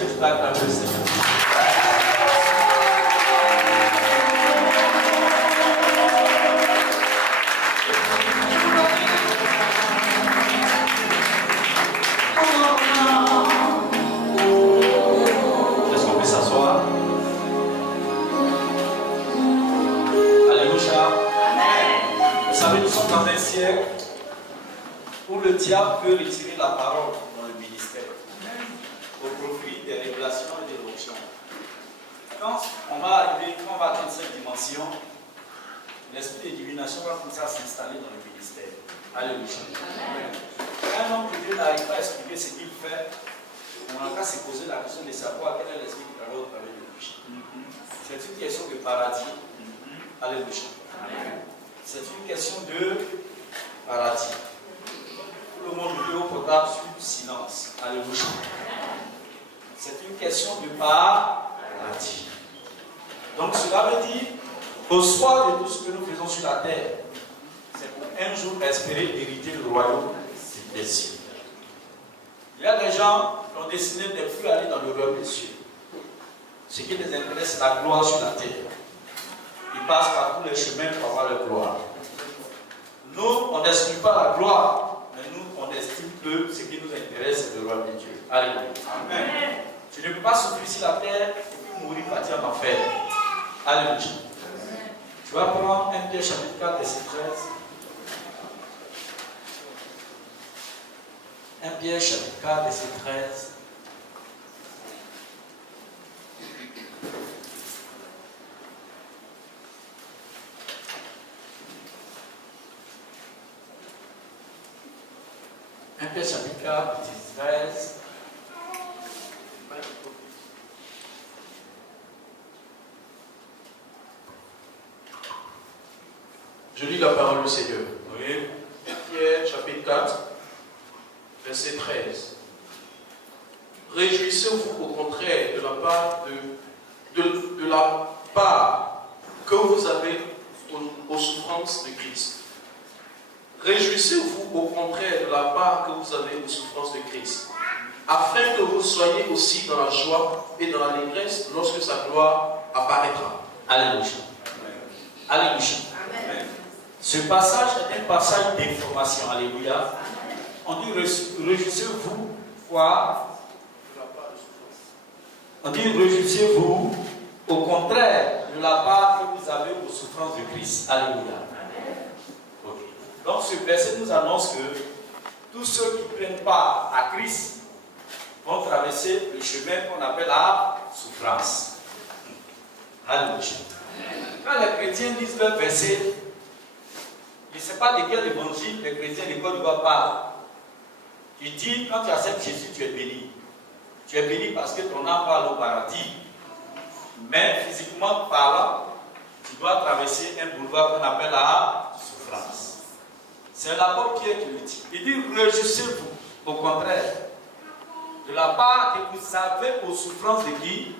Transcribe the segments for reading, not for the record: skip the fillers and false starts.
que tu peux acclamer le Seigneur? Est-ce qu'on peut s'asseoir? Alléluia. Vous savez, nous sommes dans un siècle où le diable veut retirer la parole dans le ministère au profit des révélations et des options. Quand on va arriver, quand on va atteindre cette dimension, l'esprit de divination va commencer à s'installer dans le ministère. Alléluia. Quand un homme de Dieu n'arrive pas à expliquer ce qu'il fait, on n'a qu'à se poser la question de savoir quel est l'esprit qui travaille au travers de lui. C'est une question de paradis. Alléluia. C'est une question de paradis. Tout le monde dit au potable sur silence. Alléluia. C'est une question de paradis. Donc cela veut dire qu'au soir de tout ce que nous faisons sur la terre, c'est pour un jour espérer hériter le royaume des cieux. Il y a des gens qui ont décidé de ne plus aller dans le royaume des cieux. Ce qui les intéresse, c'est la gloire sur la terre. Ils passent par tous les chemins pour avoir la gloire. Nous, on n'exclut pas la gloire, mais nous, on estime que ce qui nous intéresse, c'est le royaume de Dieu. Alléluia. Amen. Tu ne peux pas souffrir sur la terre et mourir partir en enfer. Alléluia. Tu vas prendre 1 Pierre chapitre 4, verset 13. 1 Pierre chapitre 4, verset 13. Pierre chapitre 4, verset 13. Je lis la parole du Seigneur. Oui. Pierre chapitre 4, verset 13. Réjouissez-vous au contraire de la part que vous avez aux souffrances de Christ. Réjouissez-vous au contraire de la part que vous avez aux souffrances de Christ, afin que vous soyez aussi dans la joie et dans l'allégresse lorsque sa gloire apparaîtra. Alléluia. Alléluia. Amen. Ce passage est un passage d'information. Alléluia. On dit réjouissez-vous quoi? On dit réjouissez-vous au contraire de la part que vous avez aux souffrances de Christ. Alléluia. Okay. Donc ce verset nous annonce que tous ceux qui prennent part à Christ vont traverser le chemin qu'on appelle la souffrance. Alléluia. Quand les chrétiens disent leur verset, je ne sais pas de quel évangile les chrétiens de Côte d'Ivoire parlent. Il dit, quand tu acceptes Jésus, tu es béni. Tu es béni parce que ton âme va au paradis. Mais physiquement parlant, tu dois traverser un boulevard qu'on appelle la souffrance. C'est l'apôtre Pierre qui le dit. Il dit, réjouissez-vous, au contraire, de la part que vous savez aux souffrances de qui?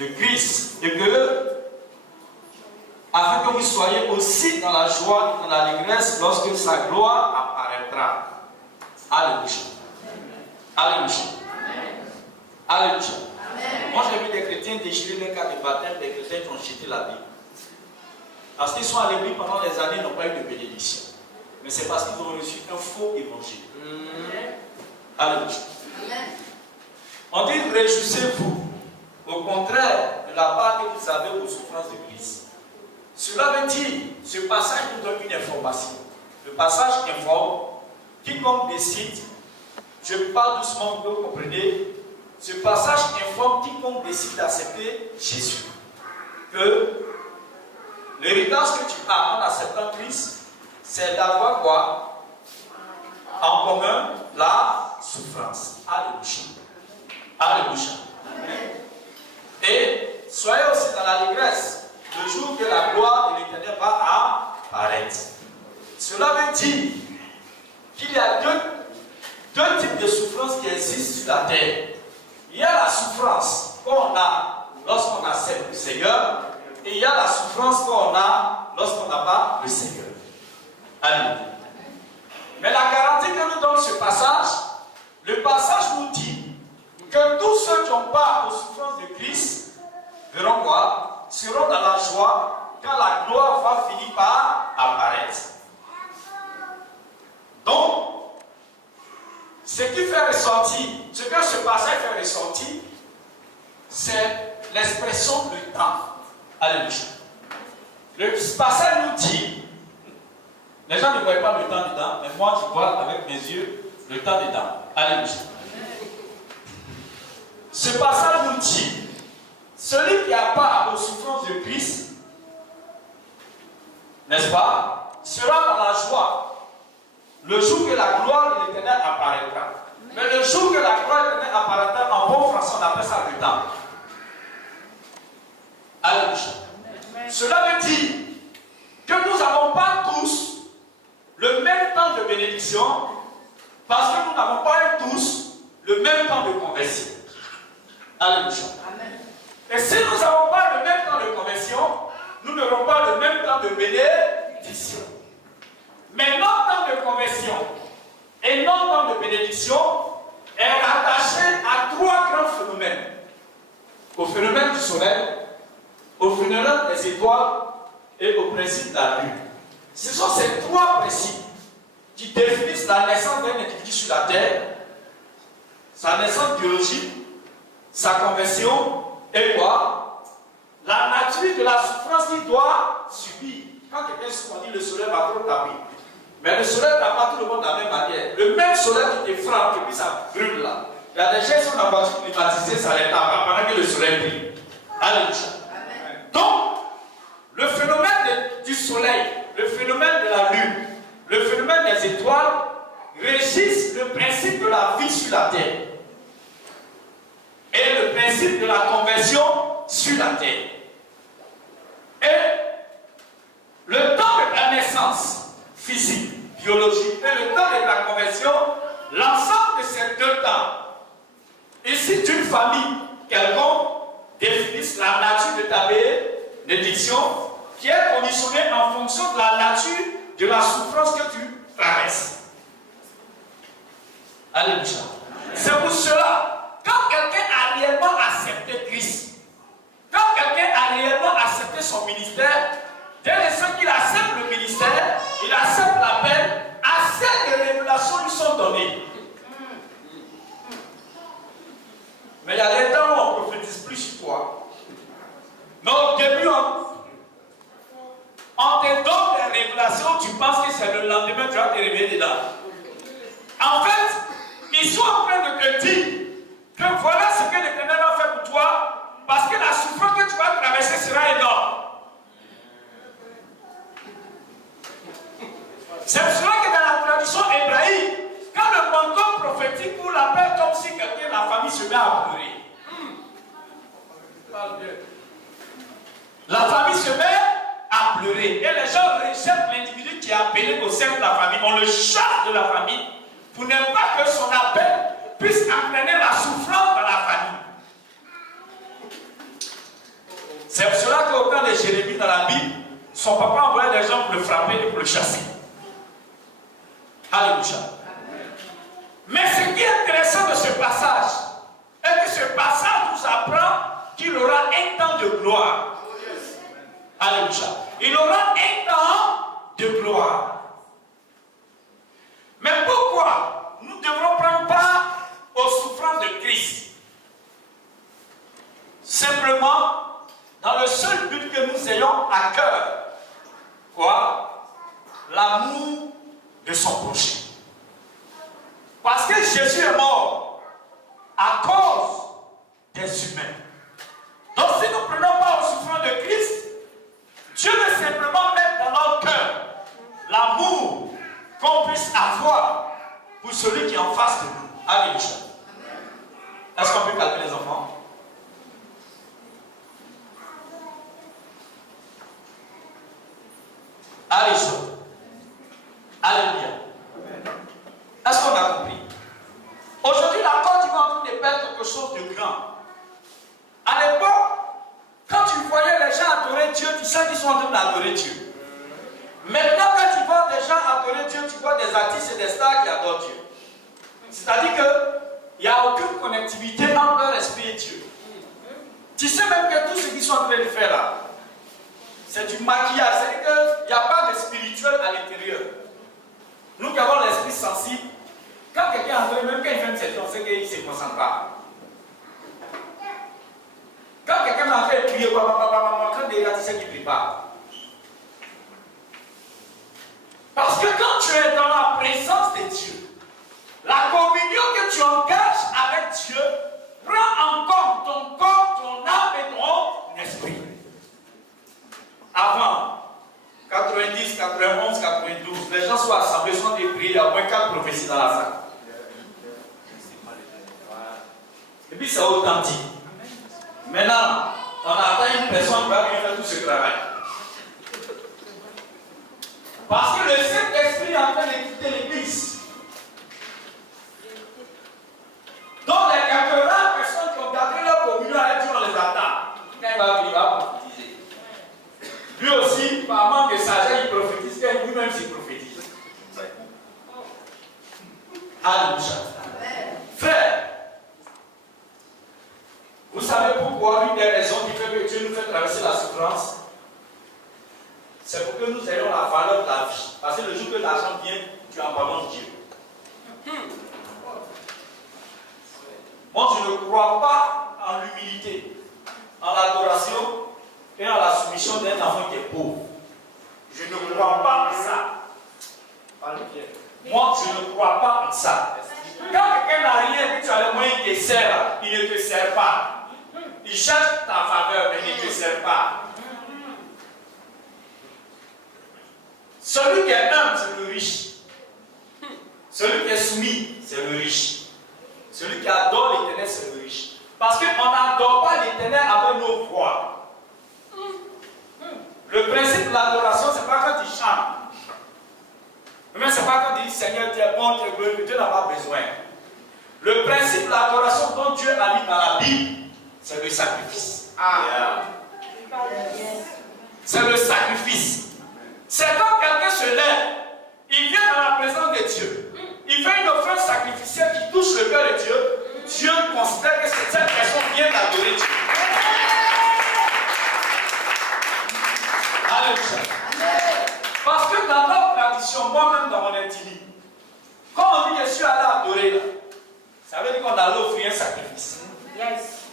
De Christ. Et que, afin que vous soyez aussi dans la joie et dans l'allégresse lorsque sa gloire apparaîtra. Alléluia. Alléluia. Alléluia. Moi j'ai vu des chrétiens déchirer les cartes de baptême, des chrétiens qui ont jeté la Bible. Parce qu'ils sont allés pendant des années, ils n'ont pas eu de bénédiction. Mais c'est parce qu'ils ont reçu un faux évangile. Alléluia. On dit réjouissez-vous. Au contraire de la part que vous avez aux souffrances de Christ. Cela veut dire, ce passage nous donne une information. Le passage informe, quiconque décide, je parle doucement, vous comprenez, ce passage informe quiconque décide d'accepter Jésus. Que l'héritage que tu as en acceptant Christ, c'est d'avoir quoi? En commun, la souffrance. Alléluia. Alléluia. Et soyez aussi dans l'allégresse le jour que la gloire de l'Éternel va apparaître. Cela veut dire qu'il y a deux types de souffrances qui existent sur la terre. Il y a la souffrance qu'on a lorsqu'on accepte le Seigneur, et il y a la souffrance qu'on a lorsqu'on n'a pas le Seigneur. Alléluia. Mais la garantie que nous donne ce passage, le passage nous dit que tous ceux qui ont part aux souffrances de Christ verront quoi? Seront dans la joie quand la gloire va finir par apparaître. Donc, ce qui fait ressortir, ce que ce passage fait ressortir, c'est l'expression du temps. Alléluia. Le passage nous dit, les gens ne voient pas le temps dedans, mais moi je vois avec mes yeux le temps dedans. Alléluia. Ce passage nous dit, celui qui a part aux souffrances de Christ, n'est-ce pas, sera dans la joie le jour que la gloire de l'Éternel apparaîtra. Mais le jour que la gloire de l'Éternel apparaîtra, en bon français, on appelle ça le temps. Alléluia. Cela veut dire que nous n'avons pas tous le même temps de bénédiction parce que nous n'avons pas tous le même temps de conversion. Alléluia. Et si nous n'avons pas le même temps de conversion, nous n'aurons pas le même temps de bénédiction. Mais notre temps de conversion et notre temps de bénédiction est rattaché à trois grands phénomènes. Au phénomène du soleil, au phénomène des étoiles et au principe de la lune. Ce sont ces trois principes qui définissent la naissance d'un individu sur la terre, sa naissance biologique, sa conversion et quoi? La nature de la souffrance qu'il doit subir. Quand quelqu'un souffre, on dit le soleil va trop taper. Mais le soleil ne tape pas tout le monde de la même manière. Le même soleil qui te frappe et puis ça brûle là. Il y a des gens qui sont dans la voiture climatisée, ça les tape pendant que le soleil brille. Alléluia. Donc, le phénomène du soleil, le phénomène de la lune, le phénomène des étoiles régissent le principe de la vie sur la terre et le principe de la conversion sur la terre. Et le temps de la naissance physique, biologique et le temps de la conversion, l'ensemble de ces deux temps, ici d'une famille quelconque, définissent la nature de ta bénédiction qui est conditionnée en fonction de la nature de la souffrance que tu traverses. Alléluia. C'est pour cela, quand quelqu'un a réellement accepté Christ, quand quelqu'un a réellement accepté son ministère, dès l'instant qu'il accepte le ministère, il accepte l'appel, assez de révélations lui sont données. Mais il y a des temps où on ne prophétise plus sur toi. Mais au début, on te donne des révélations, tu penses que c'est le lendemain, tu vas te réveiller dedans. En fait, ils sont en train de te dire que voilà ce que l'Éternel a fait pour toi, parce que la souffrance que tu vas traverser sera énorme. C'est pour cela que dans la tradition hébraïque, quand le mentor prophétique vous l'appelle comme si quelqu'un de la famille se met à pleurer. La famille se met à pleurer. Et les gens rejettent l'individu qui est appelé au sein de la famille. On le chasse de la famille pour ne pas que son appel puisse entraîner la souffrance dans la famille. C'est pour cela qu'au temps de Jérémie dans la Bible, son papa envoyait des gens pour le frapper et pour le chasser. Alléluia. Mais ce qui est intéressant de ce passage est que ce passage nous apprend qu'il aura un temps de gloire. Alléluia. Il aura un temps de gloire. Mais pourquoi nous devrons prendre part aux souffrances de Christ? Simplement dans le seul but que nous ayons à cœur. Quoi? L'amour de son prochain. Parce que Jésus est mort à cause des humains. Donc si nous ne prenons pas aux souffrances de Christ, Dieu veut simplement mettre dans notre cœur l'amour qu'on puisse avoir pour celui qui est en face de nous. Alléluia. Est-ce qu'on peut calmer les enfants? Alléluia. Alléluia. Est-ce qu'on a compris? Aujourd'hui, la Côte d'Ivoire est en train de perdre quelque chose de grand. À l'époque, quand tu voyais les gens adorer Dieu, tu sais qu'ils sont en train d'adorer Dieu. Maintenant, quand tu vois des gens adorer Dieu, tu vois des artistes et des stars qui adorent Dieu. C'est-à-dire que Il n'y a aucune connectivité entre leur esprit et Dieu. Tu sais même que tout ce qu'ils sont en train de faire là, c'est du maquillage. C'est-à-dire qu'il n'y a pas de spirituel à l'intérieur. Nous qui avons l'esprit sensible, quand quelqu'un est en train, même quand il fait une session, on sait qu'il ne se concentre pas. Quand quelqu'un est en train de prier, quand il regarde, tu sais qu'il ne prie pas. Parce que quand tu es dans la présence de Dieu, la communion que tu engages avec Dieu prend en compte ton corps, ton âme et ton esprit. Avant 90, 91, 92, les gens sont assemblés, sont débris, il y a au moins 4 prophéties dans la salle. Et puis c'est authentique. Maintenant, on attend une personne qui va venir faire tout ce travail. Parce que le Saint-Esprit est en train de quitter l'église. Donc les 80 personnes qui ont gardé leur communion avec Dieu, on les attend. Quand il va venir, il va prophétiser. Lui aussi, par manque de sagesse, il prophétise, quand lui-même s'il prophétise. Alléluia. Frère, vous savez pourquoi une des raisons qui fait que Dieu nous fait traverser la souffrance? C'est pour que nous ayons la valeur de la vie. Parce que le jour que l'argent vient, tu en parles de Dieu. Moi, je ne crois pas en l'humilité, en l'adoration et en la soumission d'un enfant qui est pauvre. Je ne crois pas en ça. Moi, je ne crois pas en ça. Quand quelqu'un n'a rien et que tu as le moyen qu'il te sert, il ne te sert pas. Il cherche ta faveur, mais il ne te sert pas. Celui qui est humble, c'est le riche. Celui qui est soumis, c'est le riche. Celui qui adore l'Éternel, c'est le riche. Parce qu'on n'adore pas l'Éternel avec nos voix. Le principe de l'adoration, ce n'est pas quand tu chantes. Mais ce n'est pas quand tu dis Seigneur, tu es bon, tu es glorieux, Dieu n'a pas besoin. Le principe de l'adoration dont Dieu a mis dans la Bible, c'est le sacrifice. C'est le sacrifice. C'est quand quelqu'un se lève, il vient dans la présence de Dieu, il fait une offrande sacrificielle qui touche le cœur de Dieu, Dieu considère que cette personne vient d'adorer Dieu. Alléluia. Parce que dans notre tradition, moi-même dans mon intimité, quand on dit je suis allé adorer là, ça veut dire qu'on allait offrir un sacrifice.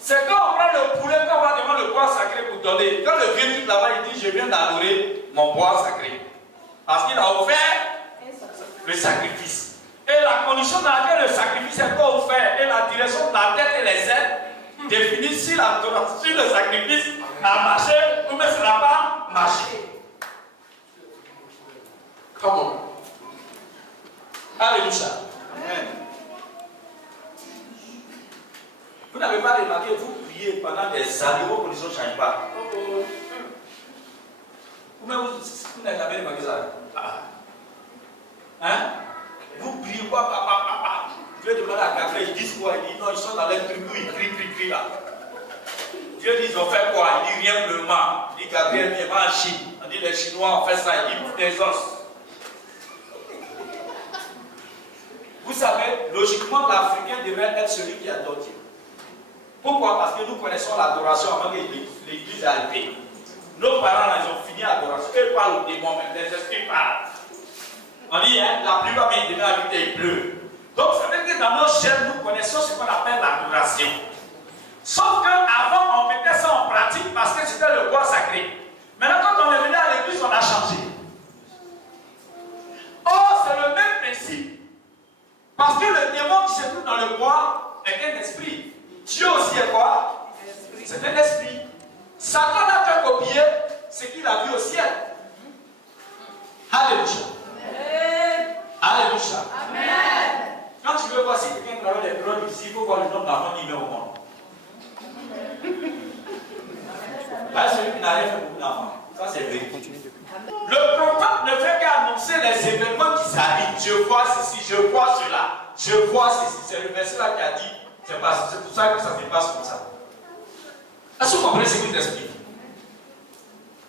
C'est quand on prend le poulet, quand on va devant le bois sacré pour donner. Quand le vieux type là-bas, il dit je viens d'adorer mon bois sacré. Parce qu'il a offert le sacrifice. Et la condition dans laquelle le sacrifice est pas offert et la direction de la tête et les ailes définissent si le sacrifice a marché ou ne sera pas marché. Comment? Alléluia. Amen. Vous n'avez pas remarqué, vous priez pendant des années, vos conditions ne changent pas. Vous n'avez jamais remarqué ça? Hein? Vous priez quoi? Dieu demande à Gabriel, ils disent quoi? Il dit non, ils sont dans les tribus, ils crient là. Dieu dit ils ont fait quoi? Il dit rien pleinement. Il dit Gabriel, viens va en Chine. On dit les Chinois ont fait ça, ils bouffent des os. Vous savez, logiquement, l'Africain devrait être celui qui adore Dieu. Pourquoi? Parce que nous connaissons l'adoration avant que l'Église ait arrivé. Nos parents, là, ils ont fini l'adoration. Eux parlent aux démons, mais les esprits parlent. On dit, hein, la plupart des démons habitent, il pleut. Donc, ça veut dire que dans nos chaînes, nous connaissons ce qu'on appelle l'adoration. Sauf qu'avant, on mettait ça en pratique parce que c'était le bois sacré. Maintenant, quand on est venu à l'église, on a changé. Or, c'est le même principe. Parce que le démon qui se trouve dans le bois est un esprit. Dieu aussi est quoi? C'est un esprit. Satan n'a qu'à copier ce qu'il a vu au ciel. Alléluia. Alléluia. Amen. Quand tu veux voir si quelqu'un travaille les drogues ici, il faut voir le nombre d'enfants qu'il met au monde. Là, celui qui n'a rien fait beaucoup d'enfants. Ça, c'est vrai. Le prophète ne fait qu'annoncer les événements qui s'arrivent. Je vois ceci, je vois cela, je vois ceci. C'est le verset là qui a dit, c'est pour ça que ça se passe comme ça. Est-ce que vous comprenez ce que je vous explique?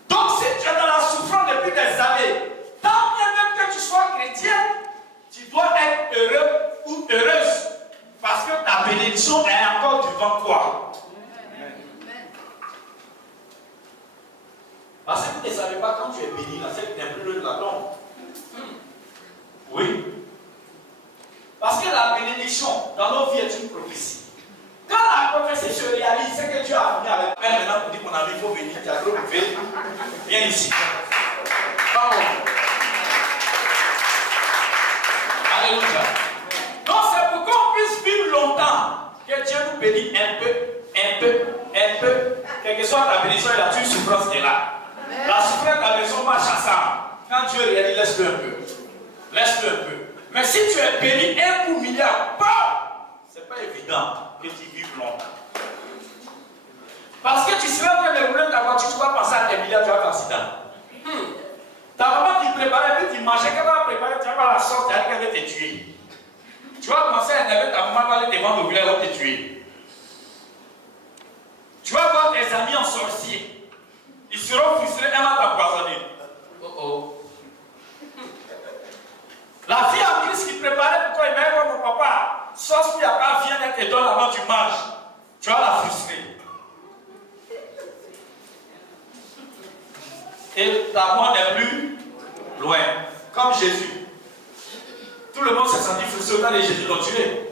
Donc, si tu es dans la souffrance depuis des années, tant bien même que tu sois chrétien, tu dois être heureux ou heureuse. Parce que ta bénédiction est encore devant toi. Parce que vous ne savez pas, quand tu es béni, là, c'est que tu n'es plus loin de la tombe. Oui. Parce que la bénédiction dans nos vies est une prophétie. Quand la prophétie se réalise, c'est que tu as venu avec elle maintenant pour dire qu'on a dit il faut venir, tu as trop bouffé. Viens ici. Alléluia. Donc c'est pour qu'on puisse vivre longtemps que Dieu nous bénit un peu. Quelle que soit ta bénédiction et la tue souffrance qui est là. La souffrance, la maison marche ensemble. Quand Dieu réalise, laisse-le un peu. Laisse-le un peu. Mais si tu es béni un coup milliard, c'est pas évident que tu vives longtemps. Parce que tu seras en train de rouler ta voiture, tu vas penser à tes milliards, tu vas faire accident. Ta maman qui préparait, puis tu mangeais, qu'elle va préparer, tu vas la sorte, elle va te tuer. Tu vas commencer à énerver ta maman, va aller te vendre au village, elle va te tuer. Tu vas voir tes amis en sorcier. Ils seront frustrés, elle va t'empoisonner. La fille en Christ qui préparait pour toi, il m'a dit, mon papa, sauf qu'il n'y a pas viande, elle te donne avant tu manges. Tu vas la frustrer. Et ta mort n'est plus loin. Comme Jésus. Tout le monde s'est senti frustré quand les Jésus l'ont tué.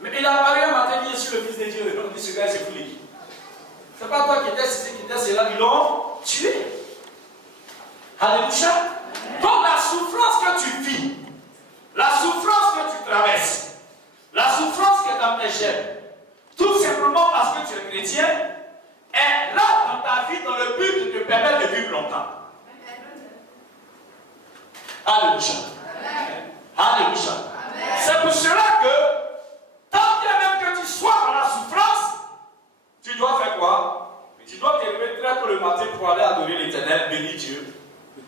Mais il a apparu un matin, il est sur le Fils de Dieu. On dit, ce gars, c'est fou. C'est pas toi qui étais ceci, qui étais cela, ils l'ont tué. Alléluia. Donc la souffrance que tu vis, la souffrance que tu traverses, la souffrance qui est dans tes chaînes, tout simplement parce que tu es chrétien, est là dans ta vie dans le but de te permettre de vivre longtemps. Alléluia. Alléluia. C'est pour cela que, tant bien même que tu sois dans la souffrance, tu dois faire quoi? Tu dois te lever très tôt le matin pour aller adorer l'Éternel, bénir Dieu,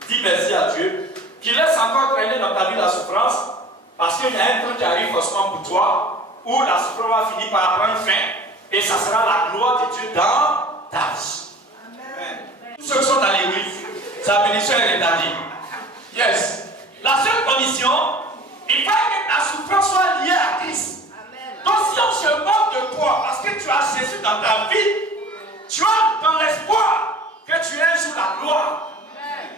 dire merci à Dieu, qui laisse encore traîner dans ta vie la souffrance, parce qu'il y a un truc qui arrive forcément pour toi, où la souffrance va finir par prendre fin, et ça sera la gloire de Dieu dans ta vie. Amen. Tous ceux qui sont dans l'église, sa bénédiction est rétablie. Yes. La seule condition, il faut que ta souffrance soit liée à Christ. Amen. Donc si on se moque de toi, parce que tu as Jésus dans ta vie, tu as dans l'espoir que tu aies un jour la gloire. Amen.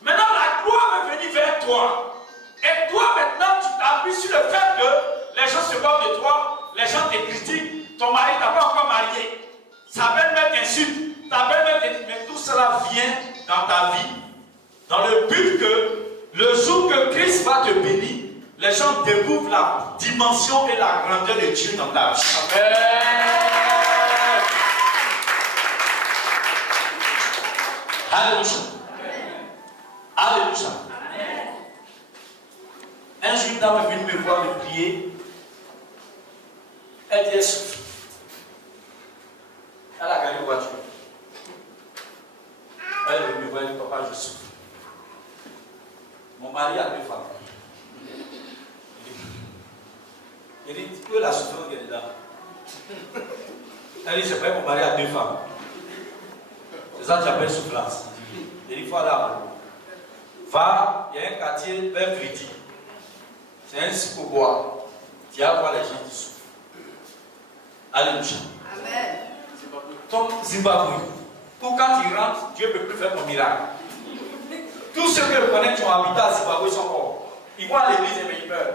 Maintenant, la gloire va venir vers toi. Et toi, maintenant, tu t'appuies sur le fait que les gens se moquent de toi, les gens te critiquent, ton mari t'a pas encore marié, sa belle-mère t'insulte, ta belle-mère te dit, mais tout cela vient dans ta vie, dans le but que le jour que Christ va te bénir, les gens découvrent la dimension et la grandeur de Dieu dans ta vie. Amen. Alléluia. Alléluia. Un jour, une dame est venue me voir me prier. Elle dit, elle souffre. Elle a gagné une voiture. Elle est venue me voir, elle dit, papa, je souffre. Mon mari a 2 femmes. Il dit, où est la souffrance qui est dedans? Elle dit, c'est vrai, mon mari a 2 femmes. C'est ça que j'appelle souffrance. Il dit, il faut aller à Malo. Va, il y a un quartier vers Vriti. C'est un site pour boire. Tu vas voir les gens qui souffrent. Alléluia. Amen. Ton Zimbabwe. Pour quand tu rentres, Dieu ne peut plus faire ton miracle. Tous ceux qui reconnaissent qui ont habité à Zimbabwe sont morts. Ils vont à l'église et ils meurent.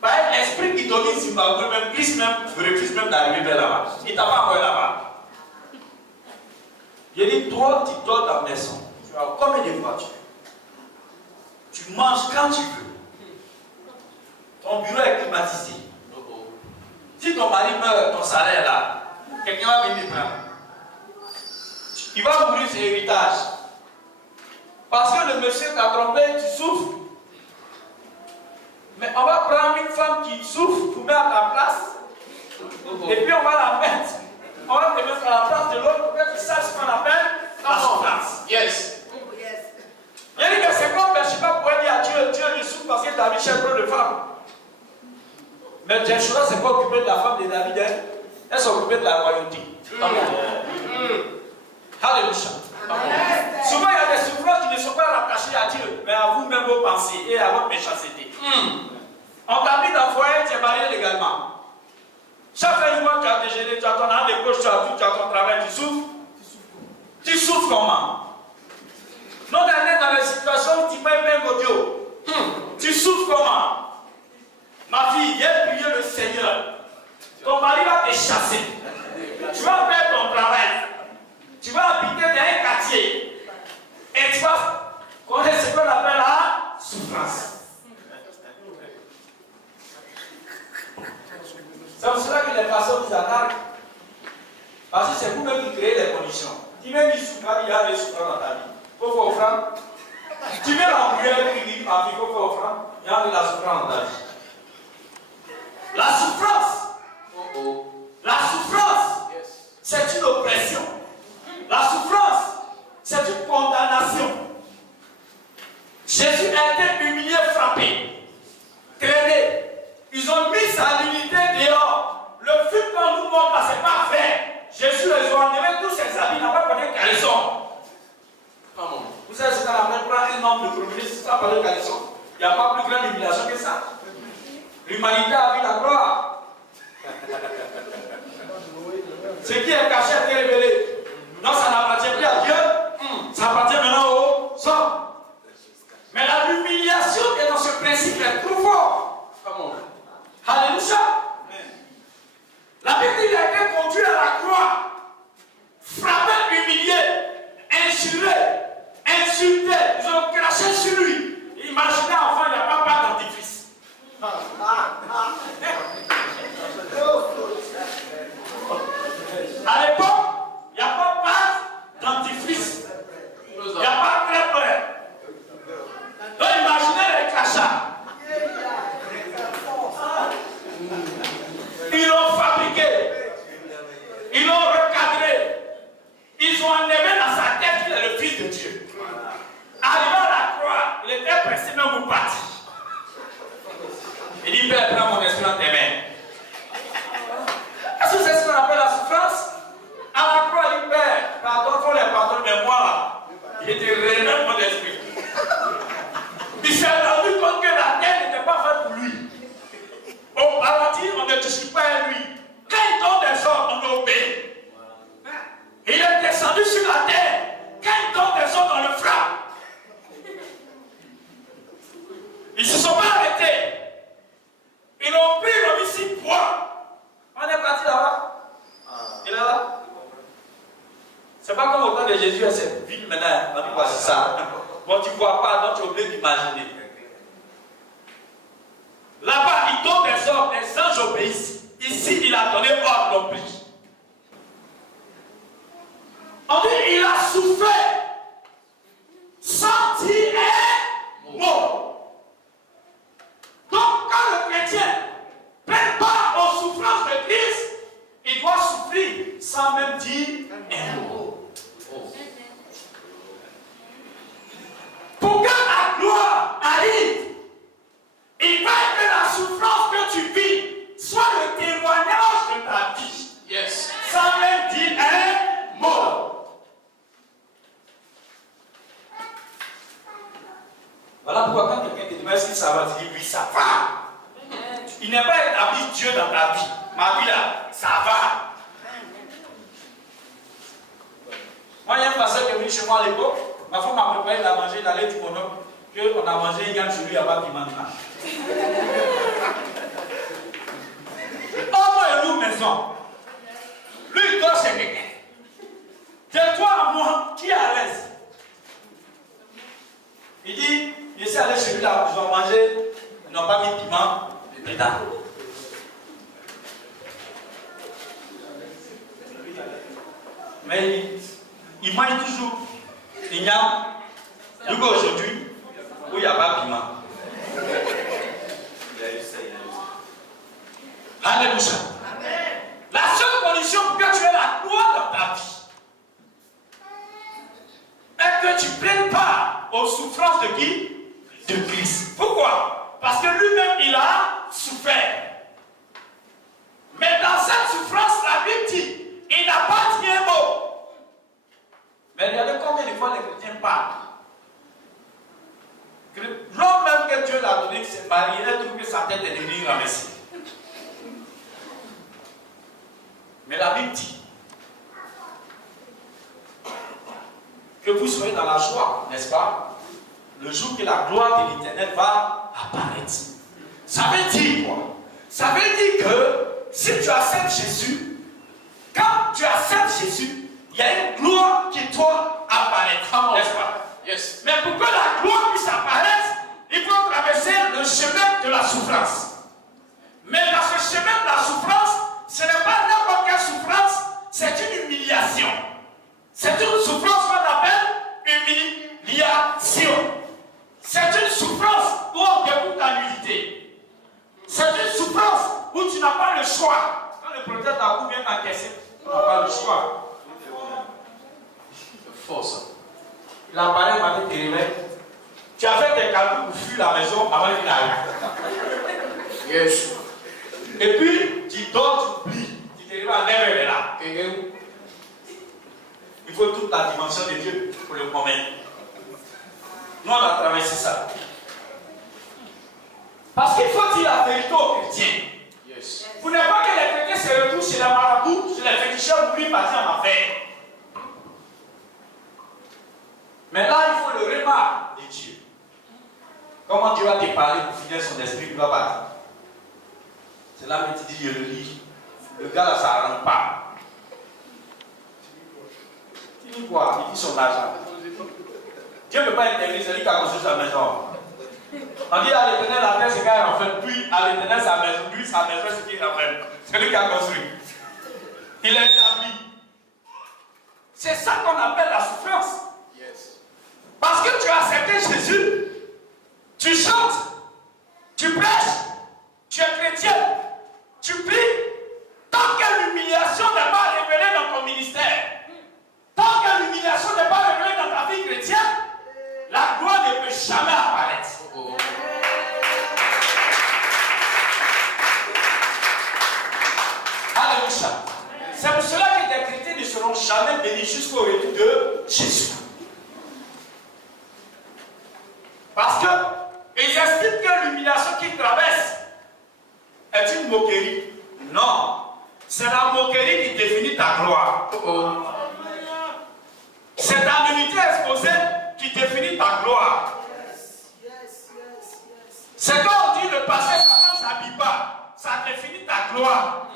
Par l'esprit qui domine Zimbabwe, même Christ même refuse même d'arriver vers là-bas. Il t'a pas envoyé là-bas. Il dit, toi, tu dors dans la maison. Tu as combien de voitures? Tu manges quand tu veux. Ton bureau est climatisé. Si ton mari meurt, ton salaire là, quelqu'un va venir te prendre. Il va mourir ses héritages. Parce que le monsieur t'a trompé, tu souffres. Mais on va prendre une femme qui souffre pour mettre à ta place. Et puis on va la mettre. On va te mettre à la place de l'autre pour que tu saches ce qu'on appelle la souffrance. Yes. Il dit que c'est comme Bathsheba pourrait dire à Dieu, Dieu je souffre parce que David cherche trop de femmes. Mais Joshua ne s'est pas occupé de la femme de David, hein? Elle s'est occupée de la royauté. Alléluia. Souvent il y a des souffrances qui ne sont pas rattachées à Dieu, mais à vous-même vos pensées et à votre méchanceté. On t'a mis dans le foyer, tu es marié légalement. Chaque fois que tu as déjeuné, tu as ton arme de poche, tu as tout, tu as ton travail, tu souffres. Tu souffres comment? Non, dans les situations où tu payes bien audio. Tu souffres comment? Ma fille, viens prier le Seigneur. Ton mari va te chasser. Tu vas perdre ton travail. Tu vas habiter dans un quartier. Et tu vas connaître ce qu'on appelle la souffrance. C'est pour cela que les pasteurs vous attaquent. Parce que c'est vous-même qui créez les conditions. Tu mets du souffrance, il y a des souffrances dans ta vie. Il faut faire offrande. Tu mets en prière, il faut faire offrande. Il y a de la souffrance dans ta vie. La souffrance. La souffrance, c'est une oppression. La souffrance, c'est une condamnation. Jésus a été humilié, frappé, traîné. Ils ont mis sa dignité dehors. Le film qu'on nous montre là, c'est pas vrai. Jésus les a enlevés tous ses habits, n'a pas porté de caleçon. Vous savez ce qu'on appelle prendre un homme de communiste sans parler de caleçon. Il n'y a pas plus grande humiliation que ça. L'humanité a vu la gloire. Ce qui est caché a été révélé. Non, ça n'appartient plus à Dieu. Ça appartient maintenant au sang. Mais l'humiliation est dans ce principe est trop fort. Alléluia. La Bible dit qu'il a été conduit à la croix, frappé, humilié, injuré, insulté. Ils ont craché sur lui. Imaginez, enfant, il n'y a pas de dentifrice. À l'époque, il n'y a pas de dentifrice. Il n'y a pas de crêpe. Donc imaginez les crachats. Ils l'ont fabriqué. Ils l'ont recadré. Ils ont enlevé dans sa tête qu'il est le Fils de Dieu. Arrivé à la croix, il était pressé même vous partir. Il dit, Père, prends mon esprit dans tes mains. Est-ce que c'est ce qu'on appelle la souffrance? À la croix, il dit, Père, pardon, faut les pardonner, mais moi là, il était réellement mon esprit. Il s'est rendu compte que la terre n'était pas faite pour lui. Au paradis, on ne discute pas à lui. Quand il donne des ordres, on obéit. Il est descendu sur la terre. Quand il donne des ordres, on le frappe. Ils ne se sont pas arrêtés. Ils l'ont pris, ils l'ont mis 6 poids. On est parti là-bas. Il est là. C'est pas comme au temps de Jésus, c'est vite maintenant. On dit, voici ça. Bon, tu ne vois pas, donc tu es obligé d'imaginer. Là-bas, il donne des ordres, les anges obéissent. Ici, il a donné ordre non plus. On dit, il a souffert sans dire un mot. Donc, quand le chrétien prend part aux souffrances de Christ, il doit souffrir sans même dire un mot. Pour que la gloire arrive, il va que la souffrance que tu vis soit le témoignage de ta vie. Yes. Sans même dire un mot. Voilà pourquoi quand quelqu'un te demande si ça va, tu dis oui, ça va. Il n'est pas établi Dieu dans ta vie. Ma vie là, ça va. Moi, il y a un pasteur qui est venu chez moi à l'époque. Ma femme m'a préparé à manger, d'aller du bonhomme. Qu'on a mangé, il y a sur lui, il n'y a pas de piment. Oh, moi, il loue maison. Lui, il dort chez quelqu'un. De toi à moi, qui est à l'aise? Il dit, il s'est allé chez lui là, ils ont mangé, ils n'ont pas mis de piment dedans. Mais il mange toujours. Il y a, aujourd'hui, où il n'y a pas de piment. Alléluia. La seule condition pour que tu aies la gloire dans ta vie est que tu prennes part aux souffrances de qui? De Christ. Pourquoi? Parce que lui-même, il a souffert. Mais dans cette souffrance, la Bible dit, il n'a pas dit un mot. Mais regardez combien de fois les chrétiens parlent. L'homme même que Dieu l'a donné, qui s'est marié, il trouve que sa tête est devenue que vous soyez dans la joie, n'est-ce pas? Le jour que la gloire de l'Éternel va apparaître. Ça veut dire quoi? Ça veut dire que si tu acceptes Jésus, quand tu acceptes Jésus, il y a une gloire qui toi apparaîtra, n'est-ce pas? Yes. Mais pour que la gloire puisse apparaître, il faut traverser le chemin de la souffrance. Mais dans ce chemin de la souffrance, ce n'est pas n'importe quelle souffrance, c'est une humiliation. C'est une souffrance qu'on appelle humiliation. C'est une souffrance où on découvre ta nullité. C'est une souffrance où tu n'as pas le choix. Quand le protège ta coupe vient t'encaisser, tu n'as pas le choix. C'est faux ça. L'appareil m'a dit, tu te réveilles. Tu as fait tes calculs pour fuir la maison avant qu'il arrive. Yes. Et puis, tu dors, tu oublies. Tu te réveilles à 9h, elle est là. Il faut toute la dimension de Dieu pour le convaincre. Nous, on a traversé ça. Parce qu'il faut dire la vérité aux chrétiens. Yes. Vous n'êtes pas que les chrétiens se retrouvent chez la marabout, chez les féticheurs, pour lui partir en enfer. Mais là, il faut le remarque de Dieu. Comment Dieu va te parler pour finir son esprit qui va partir? C'est là que tu dis, je le lis. Le gars là, ça ne rentre pas. Tu dis quoi? Il dit son argent. Dieu ne peut pas intervenir, c'est lui qui a construit sa maison. On dit à l'Éternel, la terre, c'est quand il en fait. Puis à l'Éternel, sa maison. Lui, sa maison, c'est qu'il en fait. C'est lui qui a construit. Il l'a établi. C'est ça qu'on appelle la souffrance. Yes. Parce que tu as accepté Jésus. Tu chantes. Tu prêches. Tu es chrétien. Tu pries. Tant que l'humiliation n'est pas révélée dans ton ministère, tant que l'humiliation n'est pas révélée dans ta vie chrétienne, la gloire ne peut jamais apparaître. Oh. Alléluia. C'est pour cela que des chrétiens ne seront jamais bénis jusqu'au retour de Jésus. Parce qu'ils estiment que l'humiliation qu'ils traversent est une moquerie. Non. C'est la moquerie qui définit ta gloire. Oh. C'est ta nullité exposée qui définit ta gloire. C'est quand on dit le passé, sa femme ne s'habille pas. Ça définit ta gloire.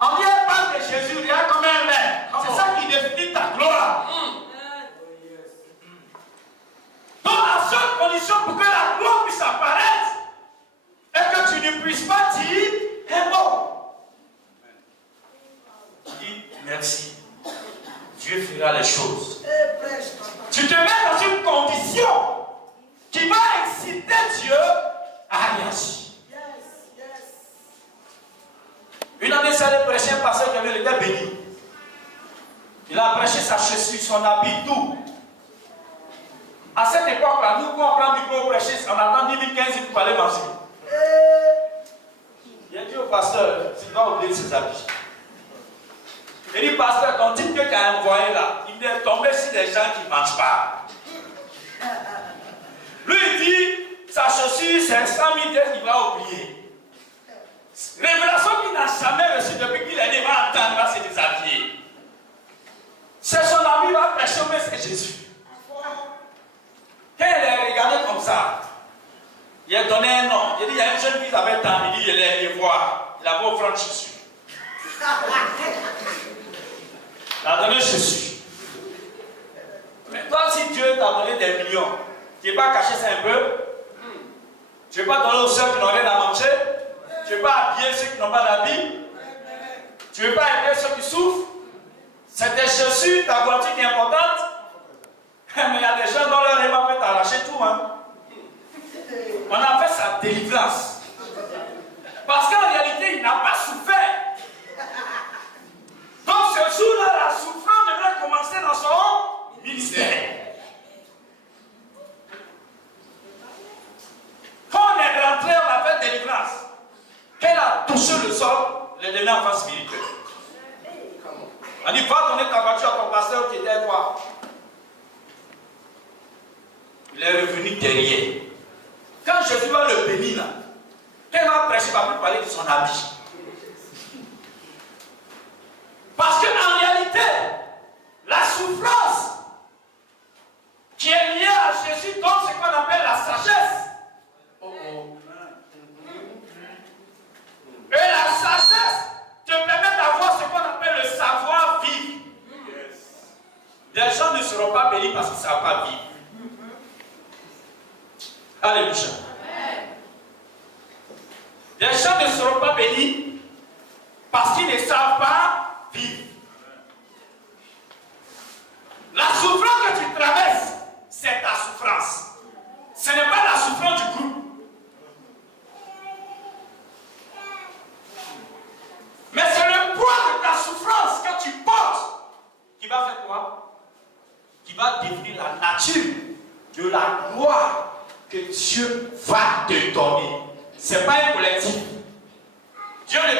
On dit elle parle de Jésus, il y a comme un maire. C'est ça qui définit ta gloire. Donc la seule condition pour que la gloire puisse apparaître est que tu ne puisses pas dire un mot. Tu dis merci. Dieu fera les choses. Tu te mets dans une condition qui va inciter Dieu à réagir. Une année, ça allait prêcher un pasteur qui avait été béni. Il a prêché sa chaussure, son habit, tout. À cette époque-là, nous, quand on prend du micro prêcher, on attend 10 000, 15 000 pour aller manger. Il a dit au pasteur, tu dois oublier ses habits. Il dit, pasteur, ton type que tu as envoyé là, il est tombé sur des gens qui ne mangent pas. Lui, il dit, sa chaussure, c'est 100 000 dettes qu'il va oublier. Révélation qu'il n'a jamais reçue depuis qu'il est né, il va entendre, il va se déshabiller. C'est son ami, il va prêcher, mais c'est Jésus. Quand il est regardé comme ça, il a donné un nom. Il a dit, il y a une jeune fille qui avait tant, il dit, il est voir. Il a beau offrir Jésus. Il a donné Jésus. Mais toi, si Dieu t'a donné des millions, tu n'es pas caché ça un peu? Tu ne veux pas donner aux ceux qui n'ont rien à manger? Tu ne veux pas habiller ceux qui n'ont pas d'habits? Tu ne veux pas aider ceux qui souffrent? C'est tes chaussures, ta voiture qui est importante? Mais il y a des gens dont leur aimant peut t'arracher tout. Hein? On a fait sa délivrance. Parce qu'en réalité, il n'a pas souffert. Donc ce jour-là, la souffrance devrait commencer dans son ministère. Quand on est rentré, on a fait délivrance. Quand elle a touché le sol, elle est devenue enfant spirituel. On dit, va donner ta voiture à ton pasteur qui était à toi. Il est revenu derrière. Quand Jésus va le bénir là, quand il va prêcher, il ne va plus parler de son habit. Parce qu'en réalité, la souffrance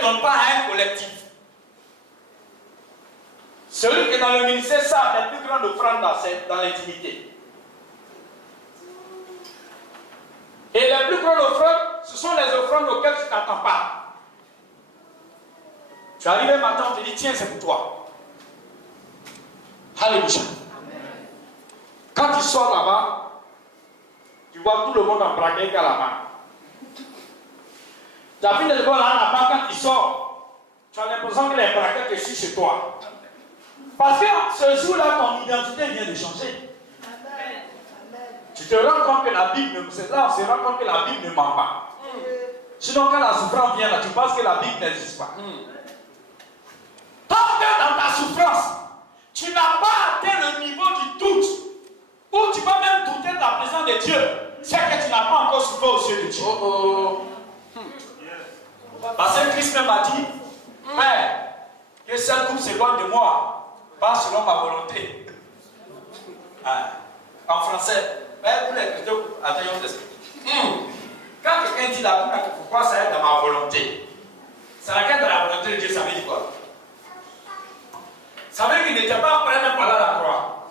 donne pas à un collectif. Celui qui est dans le ministère, ça, les plus grandes offrandes dans l'intimité. Et les plus grandes offrandes, ce sont les offrandes auxquelles tu ne t'attends pas. Tu arrives un matin, on te dit, tiens, c'est pour toi. Alléluia. Quand tu sors là-bas, tu vois tout le monde en braquet qu'à la main. Tu as vu les gens là-bas, quand tu sors, tu as l'impression que les braquets que je suis chez toi. Parce que ce jour-là, ton identité vient de changer. Tu te rends compte que la Bible, c'est là on se rend compte que la Bible ne ment pas. Sinon, quand la souffrance vient là, tu penses que la Bible n'existe pas. Tant que dans ta souffrance, tu n'as pas atteint le niveau du doute, où tu peux même douter de la présence de Dieu, c'est que tu n'as pas encore souffert aux yeux de Dieu. Parce que Christ même a dit, Père, que cette coupe s'éloigne de moi, pas selon ma volonté. En français, pour les chrétiens, attendez, on t'explique. Quand quelqu'un dit la coupe, pourquoi ça est dans ma volonté? Ça n'a qu'à être dans la volonté de Dieu, ça veut dire quoi? Ça veut dire qu'il n'était pas prêt même par là à la croix.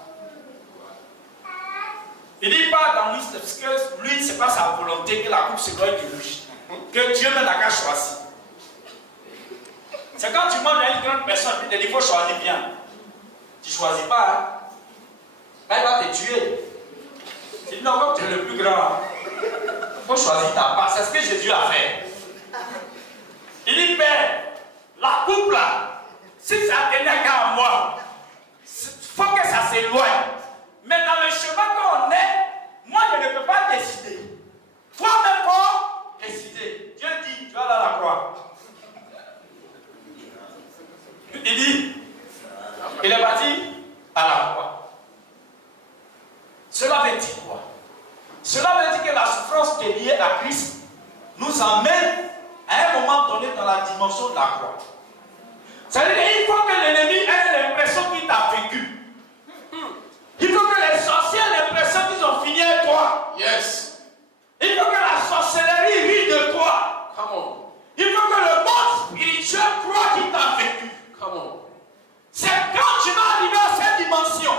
Il dit pas dans lui, parce que lui, ce n'est pas sa volonté que la coupe s'éloigne de lui. Que Dieu même n'a qu'à choisir. C'est quand tu manges à une grande personne, puis il faut choisir bien. Tu ne choisis pas, hein? Elle va te tuer. Tu dis non, comme tu es le plus grand, il faut choisir ta part. C'est ce que Jésus a fait. Il dit, Père, la coupe là, si ça tenait qu'à moi, il faut que ça s'éloigne. Mais dans le chemin qu'on est, moi je ne peux pas décider. Toi-même, faut décider. Dieu dit, tu vas dans la croix. Il dit, il est parti à la croix. Cela veut dire quoi? Cela veut dire que la souffrance qui est liée à Christ nous emmène à un moment donné dans la dimension de la croix. C'est-à-dire qu'il faut que l'ennemi ait l'impression qu'il t'a vaincu. Il faut que les sorciers aient l'impression qu'ils ont fini avec toi. Yes. Il faut que la sorcellerie rit de toi. Come on. Il faut que le monde spirituel croit qu'il t'a vaincu. Come on. C'est quand tu vas arriver à cette dimension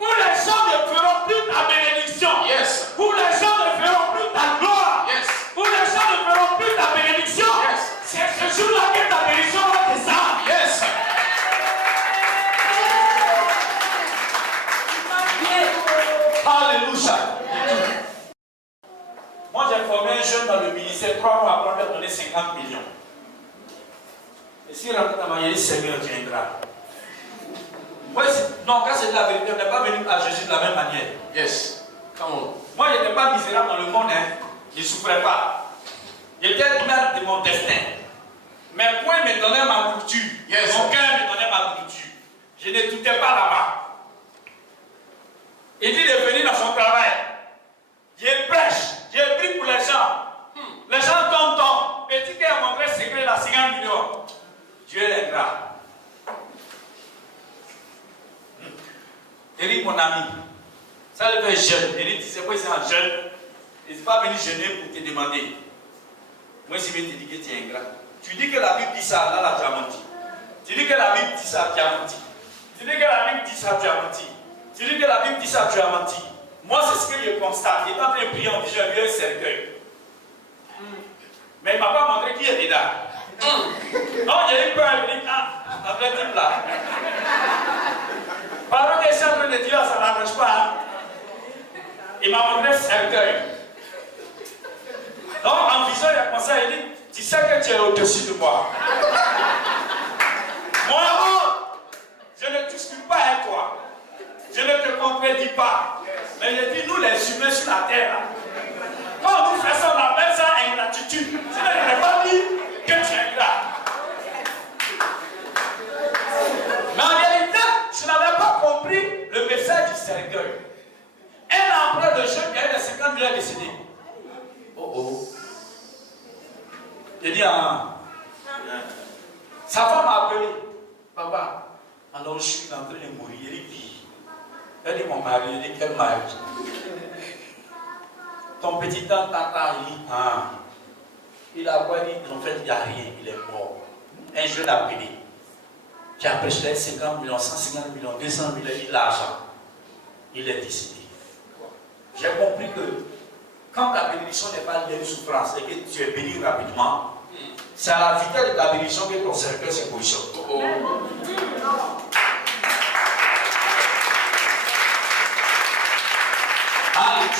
où les gens ne feront plus ta bénédiction. Yes. Où les gens ne feront plus ta gloire. Yes. Où les gens ne feront plus ta bénédiction. Yes. C'est ce jour-là que ta bénédiction va descendre. Yes. Alléluia. Moi, j'ai formé un jeune dans le ministère 3 mois après, on lui a donné 50 millions. Et s'il rentre dans ma vie, Seigneur viendra. Ouais, non, quand c'est de la vérité, on n'est pas venu à Jésus de la même manière. Yes. Come on. Moi, je n'étais pas misérable dans le monde, hein. Je ne souffrais pas. J'étais maître de mon destin. Mes poings me donnaient ma nourriture. Yes. Mon cœur me donnait ma nourriture. Je ne doutais pas là-bas. Il dit de venir dans son travail. Je prêche, je prie pour les gens. Les gens tombent. Petit qui a montré le secret là, 50 millions. Dieu est ingrat. Il dit, mon ami, ça le fait jeune. Il dit, tu sais quoi, c'est un jeune. Il n'est pas venu jeûner pour te demander. Moi, si je te dis que tu es ingrat. Tu dis que la Bible dit ça, là, tu as menti. Tu dis que la Bible dit ça, tu as menti. Tu dis que la Bible dit ça, tu as menti. Tu dis que la Bible dit ça, tu as menti. Moi, c'est ce que je constate. Il est en train de prier en disant, j'ai vu un cercueil. Mais il ne m'a pas montré qui est dedans. Non, j'ai eu peur, il dit, ah, avec type là. Pendant que je suis en train de dire, ça n'arrange pas. Il m'a montré un cercueil. Donc, en vision, il a commencé à dire, tu sais que tu es au-dessus de moi. Mon amour, je ne discute pas avec toi. Je ne te contredis pas. Mais je dis, nous les humains sur la terre, quand nous faisons, on appelle ça ingratitude. Je ne pas dit que tu es ingrat. Mais en réalité, je n'avais pas compris le message du cercueil. Un empereur de jeune qui avait 50 000 est décédé. Oh oh. Il dit, sa femme a appelé. Papa, alors je suis en train de mourir. Il dit, elle dit, mon mari, il dit, quel mari? Ton petit temps, tata, il dit, il a quoi dit, en fait, il n'y a rien, il est mort. un jeune appelé qui a prêché 50 millions, 150 millions, 200 millions, il a l'argent. Il est décédé. J'ai compris que quand ta bénédiction n'est pas liée à une souffrance et que tu es béni rapidement, c'est à la vitesse de ta bénédiction que ton cercueil se positionne. Alléluia.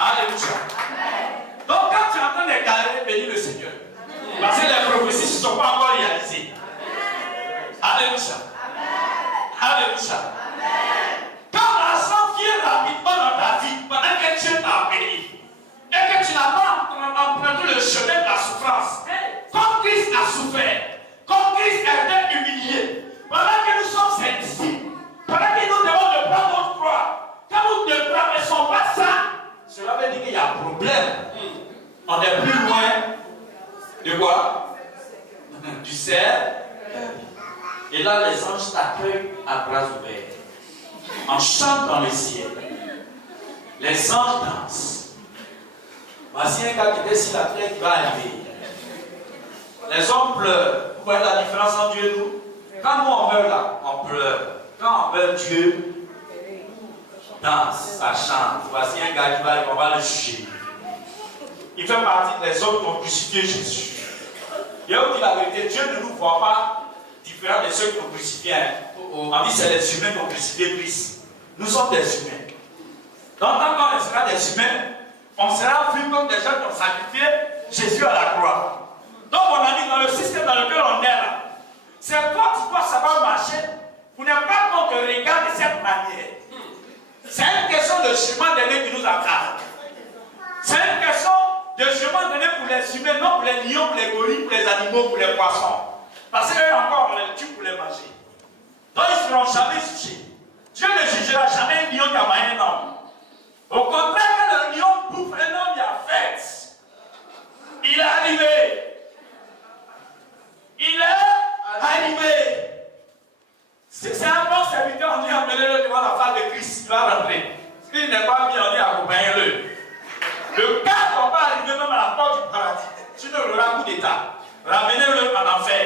Alléluia. Donc quand tu es en train de galérer, bénis le Seigneur. Parce que les prophéties ne sont pas encore réalisées. Alléluia. Alléluia. Quand l'argent vient rapidement dans ta vie, pendant que Dieu t'a béni, et que tu n'as pas emprunté le chemin de la souffrance, comme Christ a souffert, comme Christ a été humilié, pendant que nous sommes ses disciples, pendant que nous devons de prendre notre croix, quand nous ne traversons pas ça, cela veut dire qu'il y a un problème. On est plus loin de quoi? Du cerf. Et là, les anges t'accueillent à bras ouverts. On chante dans le ciel. Les anges dansent. Voici un gars qui était sur la terre qui va arriver. Les hommes pleurent. Vous voyez la différence entre Dieu et nous? Quand nous on meurt là, on pleure. Quand on meurt, Dieu danse, ça chante. Voici un gars qui va arriver, on va le juger. Il fait partie des hommes qui ont crucifié Jésus. Et on dit la vérité, Dieu ne nous voit pas différents de ceux qui ont crucifié. On dit c'est les humains qui ont crucifié Christ. Nous sommes des humains. Donc quand on sera des humains, on sera vu comme des gens qui ont sacrifié Jésus à la croix. Donc mon ami, dans le système dans lequel on est là, c'est toi qui dois savoir marcher pour ne pas qu'on te regarde de cette manière. C'est une question de jugement donné qui nous attrape. C'est une question de jugement donné pour les humains, non pour les lions, pour les gorilles, pour les animaux, pour les poissons. Parce qu'eux encore, on les tue pour les manger. Donc ils ne seront jamais jugés. Dieu ne jugera jamais un lion qui a mangé un homme. Au contraire, quand le lion bouffe un homme, il a fait. Il est arrivé. Il est arrivé. Si c'est un bon serviteur, on dit emmenez-le devant la face de Christ, il va rentrer. S'il n'est pas bien, on dit accompagnez-le. Le gars ne va pas arriver même à la porte du paradis. Sinon, il aura coup d'état. Ramenez-le en enfer.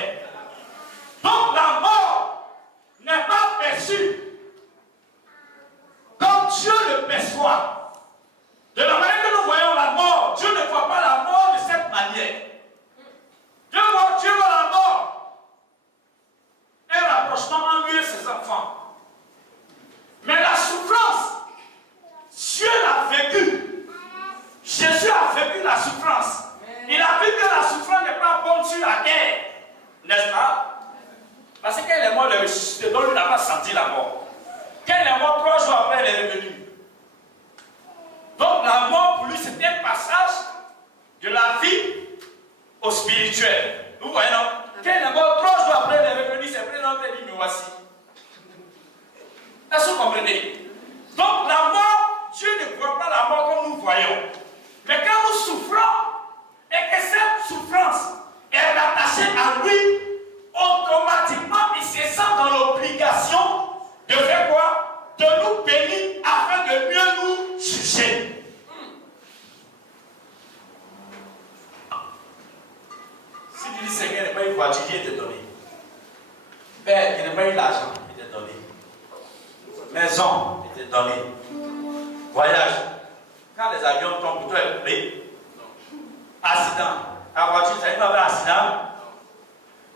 Donc la mort n'est pas perçue comme Dieu le perçoit. De la manière que nous voyons la mort, Dieu ne voit pas la mort de cette manière. Dieu voit la mort. Un rapprochement entre lui et ses enfants. Mais la souffrance, Dieu l'a vécue. Jésus a vécu la souffrance. Il a vu que la souffrance n'est pas bonne sur la terre. N'est-ce pas? Parce que quand il est mort, il est ressuscité. Donc il n'a pas senti la mort. Quand il est mort, 3 jours après, il est revenu. Donc la mort pour lui, c'était un passage de la vie au spirituel. Vous voyez, non? Quand il est mort, 3 jours après, il est revenu, c'est présenté et dit, me voici. Est-ce que vous comprenez? Donc la mort, Dieu ne voit pas la mort comme nous voyons. Mais quand nous souffrons, et que cette souffrance est rattachée à lui, automatiquement, il se sent dans l'obligation de faire quoi? De nous bénir afin de mieux nous juger. Si tu dis Seigneur, il n'a pas eu voiture, il te donné. Père, il n'a pas eu l'argent, il t'a donné. Maison, il t'a donné. Voyage. Quand les avions tombent, toi es coupé. Accident. Ta voiture, ça y va accident.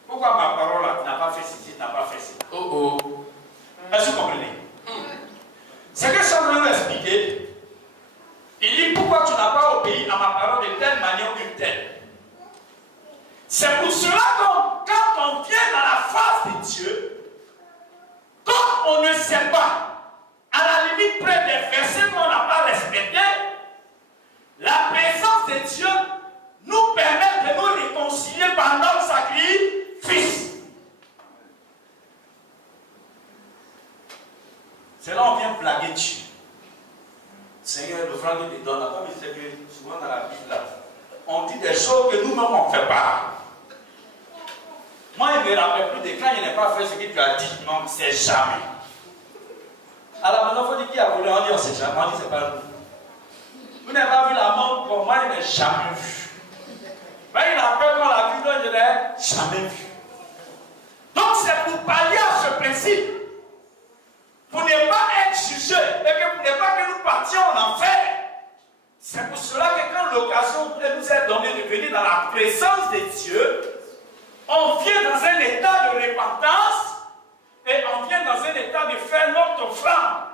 Pourquoi ma parole là, tu n'as pas fait ceci, tu n'as pas fait cela? Est-ce que vous comprenez? C'est que je suis en train de vous expliquer. Il dit pourquoi tu n'as pas obéi à ma parole de telle manière qu'une telle. C'est pour cela que quand on vient dans la face de Dieu, quand on ne sait pas, à la limite près des versets qu'on n'a pas respectés, la présence de Dieu nous permet de nous réconcilier par notre sacrifice. C'est là où on vient blaguer Dieu. Seigneur, le frère qui te donne, comme il sait que souvent dans la Bible, là, on dit des choses que nous-mêmes on ne fait pas. Moi, il ne me rappelle plus de quand il n'a pas fait ce que tu as dit. Non, c'est jamais. Alors maintenant, il faut dire qui a voulu, on dit on sait jamais, on dit c'est pas nous. Vous n'avez pas vu la mort, pour moi, il n'a jamais vu. Vous Quand il a peur qu'on l'a vu, je ne l'ai jamais vu. Donc c'est pour pallier à ce principe, pour ne pas être jugé et que pour ne pas que nous partions en enfer. C'est pour cela que quand l'occasion nous est donnée de venir dans la présence de Dieu, on vient dans un état de repentance et on vient dans un état de faire notre offrande.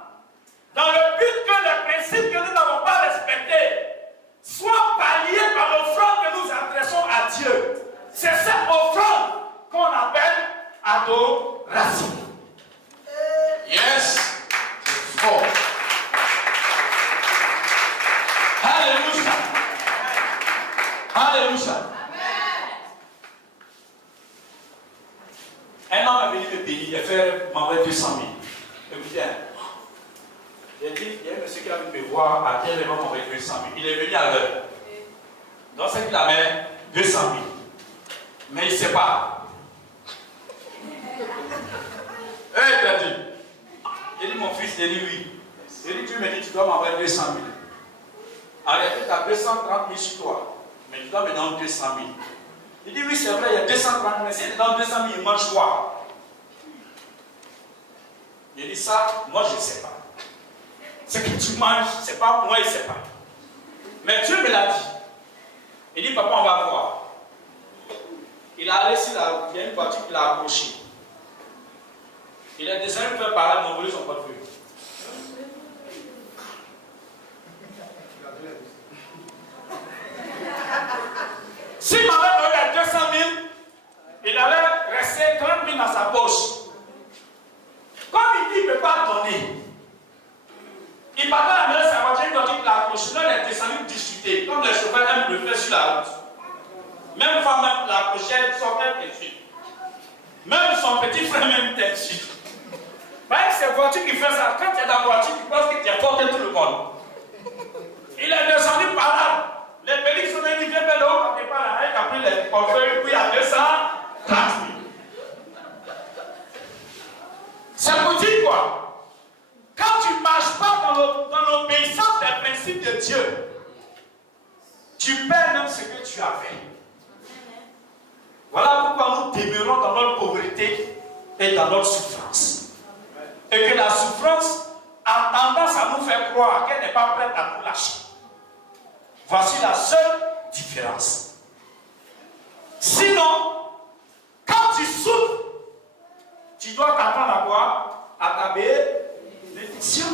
Dans le but que les principes que nous n'avons pas respectés soient palliés par l'offrande que nous adressons à Dieu. C'est cette offrande qu'on appelle adoration. Yes. C'est fort. Alléluia. Alléluia. Un homme est venu me bénir, il a fait m'envoyer 200 000. Écoutez, j'ai dit, il y a un monsieur qui a venu me voir, à quel moment m'envoyer 200 000. Il est venu à l'heure. Donc c'est qu'il avait 200 000. Mais il ne sait pas. Il a dit. Il dit, mon fils, il dit oui. Il dit, Dieu me dit, tu dois m'envoyer 200 000. Arrête, tu as 230 000 sur toi. Mais tu dois me donner 200 000. Il dit, oui, c'est vrai, il y a 230 000. Mais si tu donnes 200 000, il mange quoi? Il dit, ça, moi, je ne sais pas. Ce que tu manges, ce n'est pas moi, il ne sait pas. Mais Dieu me l'a dit. Il dit, papa, on va voir. Il est allé sur la route, il y a une voiture qui l'a approché. Il est descendu pour faire parler, mon volé son portefeuille. S'il m'avait donné 200 000, il allait rester 30 000 dans sa poche. Comme il dit qu'il ne peut pas donner, il partait à la maison de sa voiture, une voiture qui l'a approché. Là, il est descendu discuter, comme les chauffeurs aiment le faire sur la route. Même femme, même la pochette, son père dessus. Même son petit frère, même dessus. Avec ces voitures qui font ça, quand tu es dans la voiture, tu penses que tu as porté tout le monde. Il est descendu par là. Les pélis sont venus, viennent vers le haut, quand tu pas là, il a pris les portefeuilles, puis il a 230 000. C'est pour dire quoi? Quand tu ne marches pas dans l'obéissance des principes de Dieu, tu perds même ce que tu as fait. Voilà pourquoi nous demeurons dans notre pauvreté et dans notre souffrance. Et que la souffrance a tendance à nous faire croire qu'elle n'est pas prête à nous lâcher. Voici la seule différence. Sinon, quand tu souffres, tu dois t'attendre à quoi? À ta bénédiction.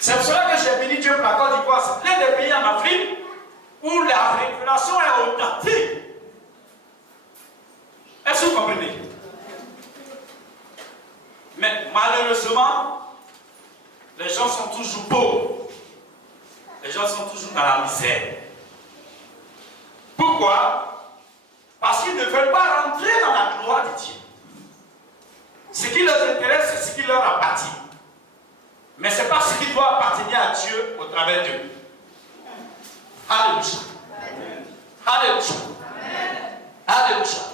C'est pour cela que j'ai béni Dieu pour la Côte d'Ivoire. C'est l'un des pays en Afrique où la révélation est authentique. Est-ce que vous comprenez? Mais malheureusement, les gens sont toujours pauvres. Les gens sont toujours dans la misère. Pourquoi? Parce qu'ils ne veulent pas rentrer dans la gloire de Dieu. Ce qui leur intéresse, c'est ce qui leur appartient. Mais ce n'est pas ce qui doit appartenir à Dieu au travers d'eux. Alléluia. Alléluia. Alléluia.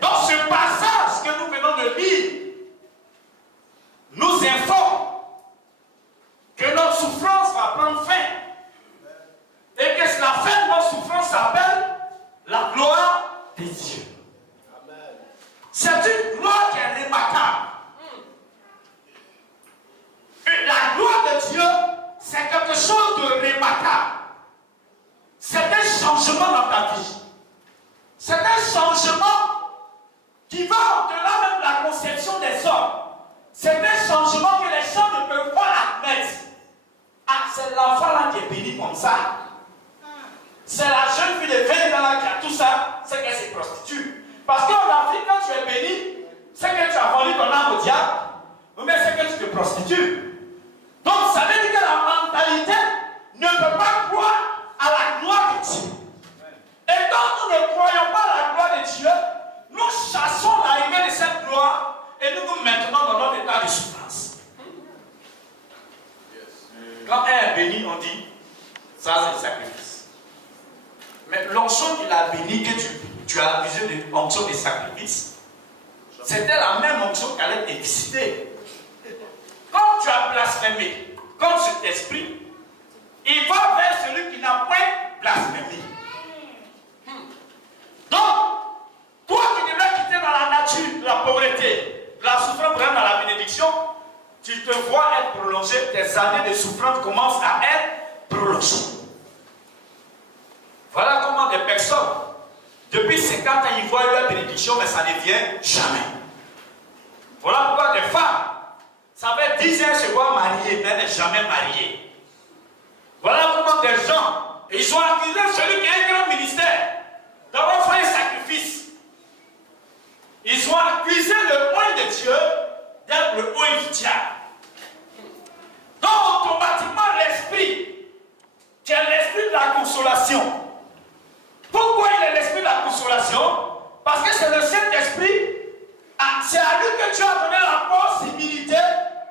Donc ce passage que nous venons de lire nous informe que notre souffrance va prendre fin. Et que la fin de notre souffrance s'appelle la gloire de Dieu. C'est une gloire qui est remarquable. Et la gloire de Dieu, c'est quelque chose de remarquable. C'est un changement dans ta vie. C'est un changement qui va au-delà même de la conception des hommes. C'est un changement que les gens ne peuvent pas admettre. Ah, c'est l'enfant là qui est béni comme ça. C'est la jeune fille de 20 ans là qui a tout ça, c'est qu'elle se prostitue. Parce qu'en Afrique, quand tu es béni, c'est que tu as vendu ton âme au diable, mais c'est que tu te prostitues. Donc ça veut dire que la mentalité ne peut pas croire à la gloire de Dieu. Et quand nous ne croyons pas à la gloire de Dieu, nous chassons l'arrivée de cette gloire et nous nous maintenons dans notre état de souffrance. Quand un est béni, on dit, ça c'est le sacrifice. Mais l'onction qu'il a béni, que tu as visé de l'onction des sacrifices, c'était la même onction qui allait t'exciter. Quand tu as blasphémé contre cet esprit, il va vers celui qui n'a point blasphémé. Donc, toi qui devrais quitter dans la nature, la pauvreté, la souffrance pour être dans la bénédiction, tu te vois être prolongé, tes années de souffrance commencent à être prolongées. Voilà comment des personnes, depuis 50 ans, ils voient leur bénédiction, mais ça ne vient jamais. Voilà pourquoi des femmes, ça fait 10 ans se voient mariées, mais elles n'est jamais mariées. Voilà comment des gens, ils ont accusé celui qui a un grand ministère d'avoir fait un sacrifice. Ils ont accusé le oint de Dieu d'être le oint du diable. Donc automatiquement l'esprit, qui est l'esprit de la consolation. Pourquoi il est l'esprit de la consolation? Parce que c'est le Saint-Esprit, c'est à lui que Dieu a donné la possibilité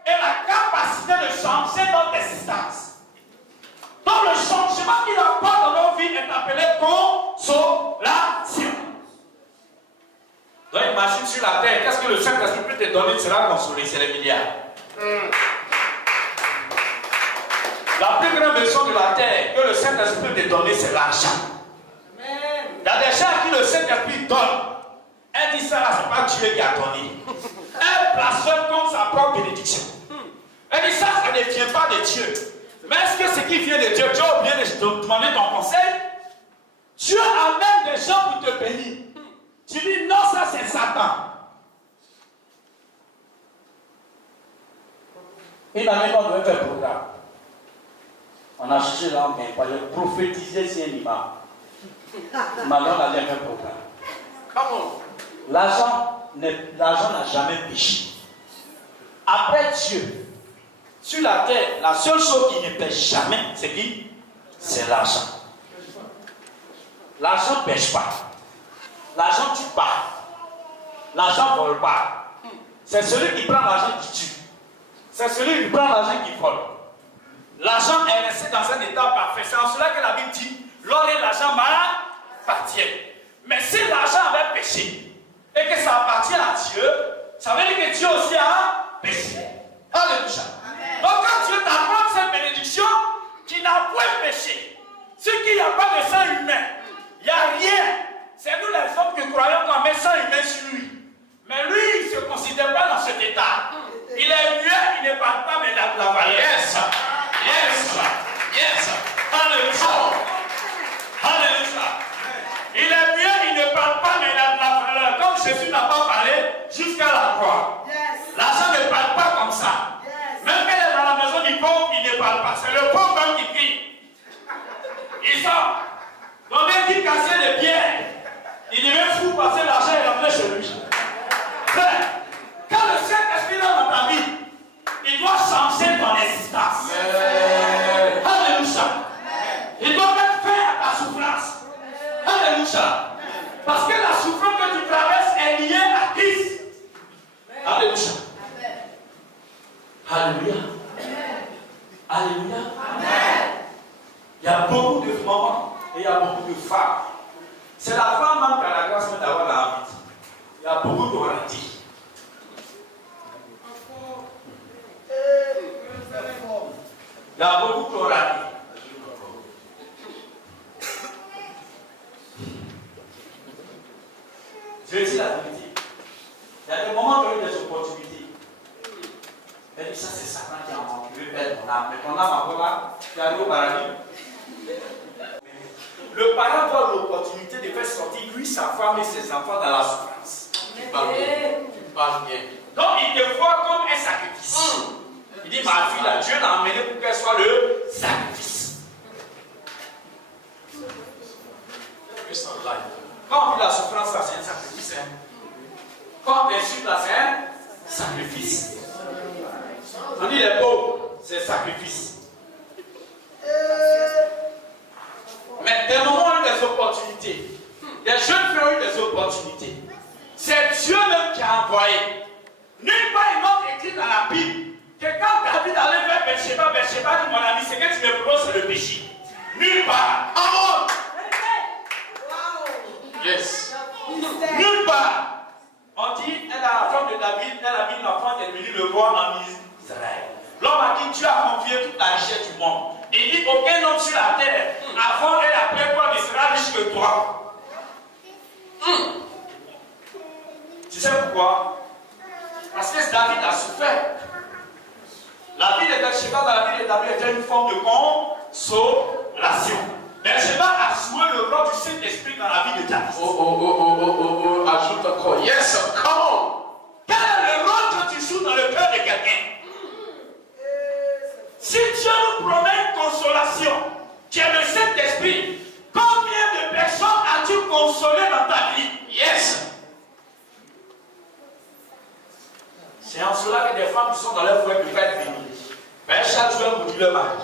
et la capacité de changer notre existence. Donc le changement qu'il apporte dans nos vies est appelé consolation. Donc imagine sur la terre, qu'est-ce que le Saint-Esprit peut te donner? Tu seras consolé, c'est les milliards. La plus grande leçon de la terre que le Saint-Esprit peut te donner, c'est l'argent. Il y a des gens à qui le Saint-Esprit donne. Elle dit ça là, c'est pas Dieu qui a donné. Elle blasphème comme sa propre bénédiction. Elle dit ça, ça ne vient pas de Dieu. Mais est-ce que ce qui vient de Dieu, tu as oublié de te demander ton conseil? Dieu amène des gens pour te bénir. Tu dis non, ça c'est Satan. Une année, on devait faire un programme. On a cherché là, mais pas prophétiser sur un imam. Maintenant, on a fait un programme. Comment? L'argent n'a jamais péché. Après Dieu, sur la terre, la seule chose qui ne pêche jamais, c'est qui? C'est l'argent. L'argent ne pêche pas. L'argent tue pas. L'argent ne vole pas. C'est celui qui prend l'argent qui tue. C'est celui qui prend l'argent qui vole. L'argent est resté dans un état parfait. C'est en cela que la Bible dit, l'or et l'argent m'appartiennent. Mais si l'argent avait péché, et que ça appartient à Dieu, ça veut dire que Dieu aussi a péché. Alléluia. Donc quand Dieu t'apporte cette bénédiction, qui n'a point péché, ce qu'il n'y a pas de sang humain, il n'y a rien. C'est nous les hommes qui croyons qu'on met sang humain sur lui. Mais lui, il ne se considère pas dans cet état. Il est muet, il ne parle pas, mais il a de la valeur. Yes. Yes. Yes. Alléluia. Alléluia. Il est muet, il ne parle pas, mais il a de la valeur. Comme Jésus n'a pas parlé jusqu'à la croix. Yes. L'argent ne parle pas comme ça. Yes. Même quand il est dans la maison du pauvre, il ne parle pas. C'est le pauvre homme qui crie. Ils sont. Donc, il dit casser les pierres. Il devait fou parce que l'argent est rentré chez lui. Frère, quand le Saint-Esprit est dans ta vie, il doit changer ton existence. Alléluia. Il doit mettre fin à ta souffrance. Alléluia. Parce que la souffrance que tu traverses est liée à Christ. Alléluia. Alléluia. Alléluia. Il y a beaucoup de moments et il y a beaucoup de femmes. C'est la femme même qui a la grâce d'avoir la vie. Il y a beaucoup de ratés. Il y a beaucoup de ratés. Je dis la vérité. Il y a des moments où il y a des opportunités. Elle dit ça, c'est Satan qui a enculé ton âme. Mais ton âme, voilà, tu arrives au paradis. Le parent voit l'opportunité de faire sortir lui, sa femme et ses enfants dans la souffrance. Tu parles bien. Donc il te voit comme un sacrifice. Il dit, ma fille, là, Dieu l'a amenée pour qu'elle soit le sacrifice. Quand on vit la souffrance, là, c'est un sacrifice. Hein? Quand on insulte, là, c'est un sacrifice. On dit les pauvres, c'est sacrifice. Mais des moments où il y a des opportunités, des jeunes filles ont eu des opportunités. C'est Dieu même qui a envoyé. Nulle part il manque écrit dans la Bible que quand David allait vers Bathsheba dit mon ami, c'est que tu me proposes, c'est le péché. Nulle part. Amen. Yes. Nulle part. On dit, elle a la femme de David, elle a mis l'enfant qui est devenu le roi en Israël. L'homme a dit, Dieu a confié toute la richesse du monde. Il dit, aucun homme sur la terre, avant et après toi, ne sera riche que toi. Tu sais pourquoi? Parce que David a souffert. La vie de Bathsheba dans la vie de David était une forme de consolation. Bathsheba a joué le rôle du Saint-Esprit dans la vie de David. Ajoute encore. Yes, come on. Quel est le rôle que tu joues dans le cœur de quelqu'un? Si Dieu nous promet une consolation, qui est le Saint-Esprit, combien de personnes as-tu consolé dans ta vie? Yes. C'est en cela que des femmes qui sont dans leur foyer peuvent être bénies. Mais chaque jour, elles maudissent leur mari.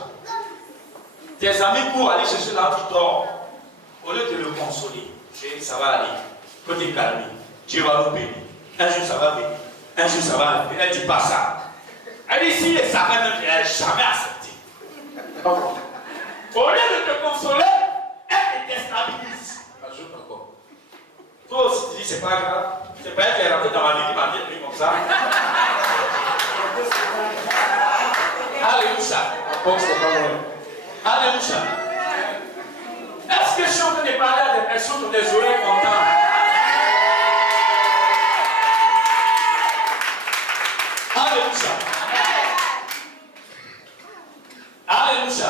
Tes amis courent aller chercher là où tu dors. Au lieu de le consoler, ça va aller. Il faut te calmer. Dieu va nous bénir. Un jour, ça va venir. Un jour, ça va aller. Elle ne dit pas ça. Elle dit, si les savait même, elle n'a jamais accepté. Au lieu de te consoler, elle te déstabilise. Ajoute encore. Toi aussi, tu dis, c'est pas grave. C'est pas elle qui est rentrée dans ma vie qui m'a dit comme ça. Alléluia. Alléluia. Est-ce que je suis en train de parler à des personnes qui ont des oreilles contentes? Alléluia. Alléluia.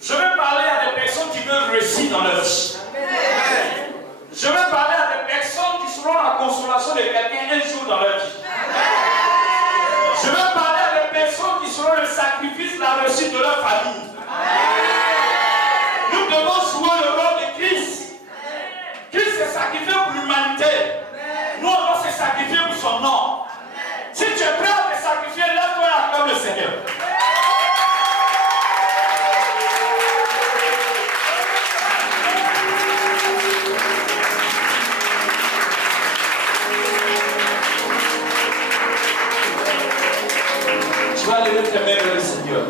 Je vais parler à des personnes qui veulent réussir dans leur vie. Je vais parler à des personnes qui seront la consolation de quelqu'un un jour dans leur vie. Je vais parler à des personnes qui seront le sacrifice, la réussite de leur famille. Nous devons jouer le rôle de Christ. Christ s'est sacrifié pour l'humanité. Nous, on doit se sacrifier pour son nom. Si tu es prêt à te sacrifier, lève-toi et acclame le Seigneur. Tu vas lever tes mains vers le Seigneur.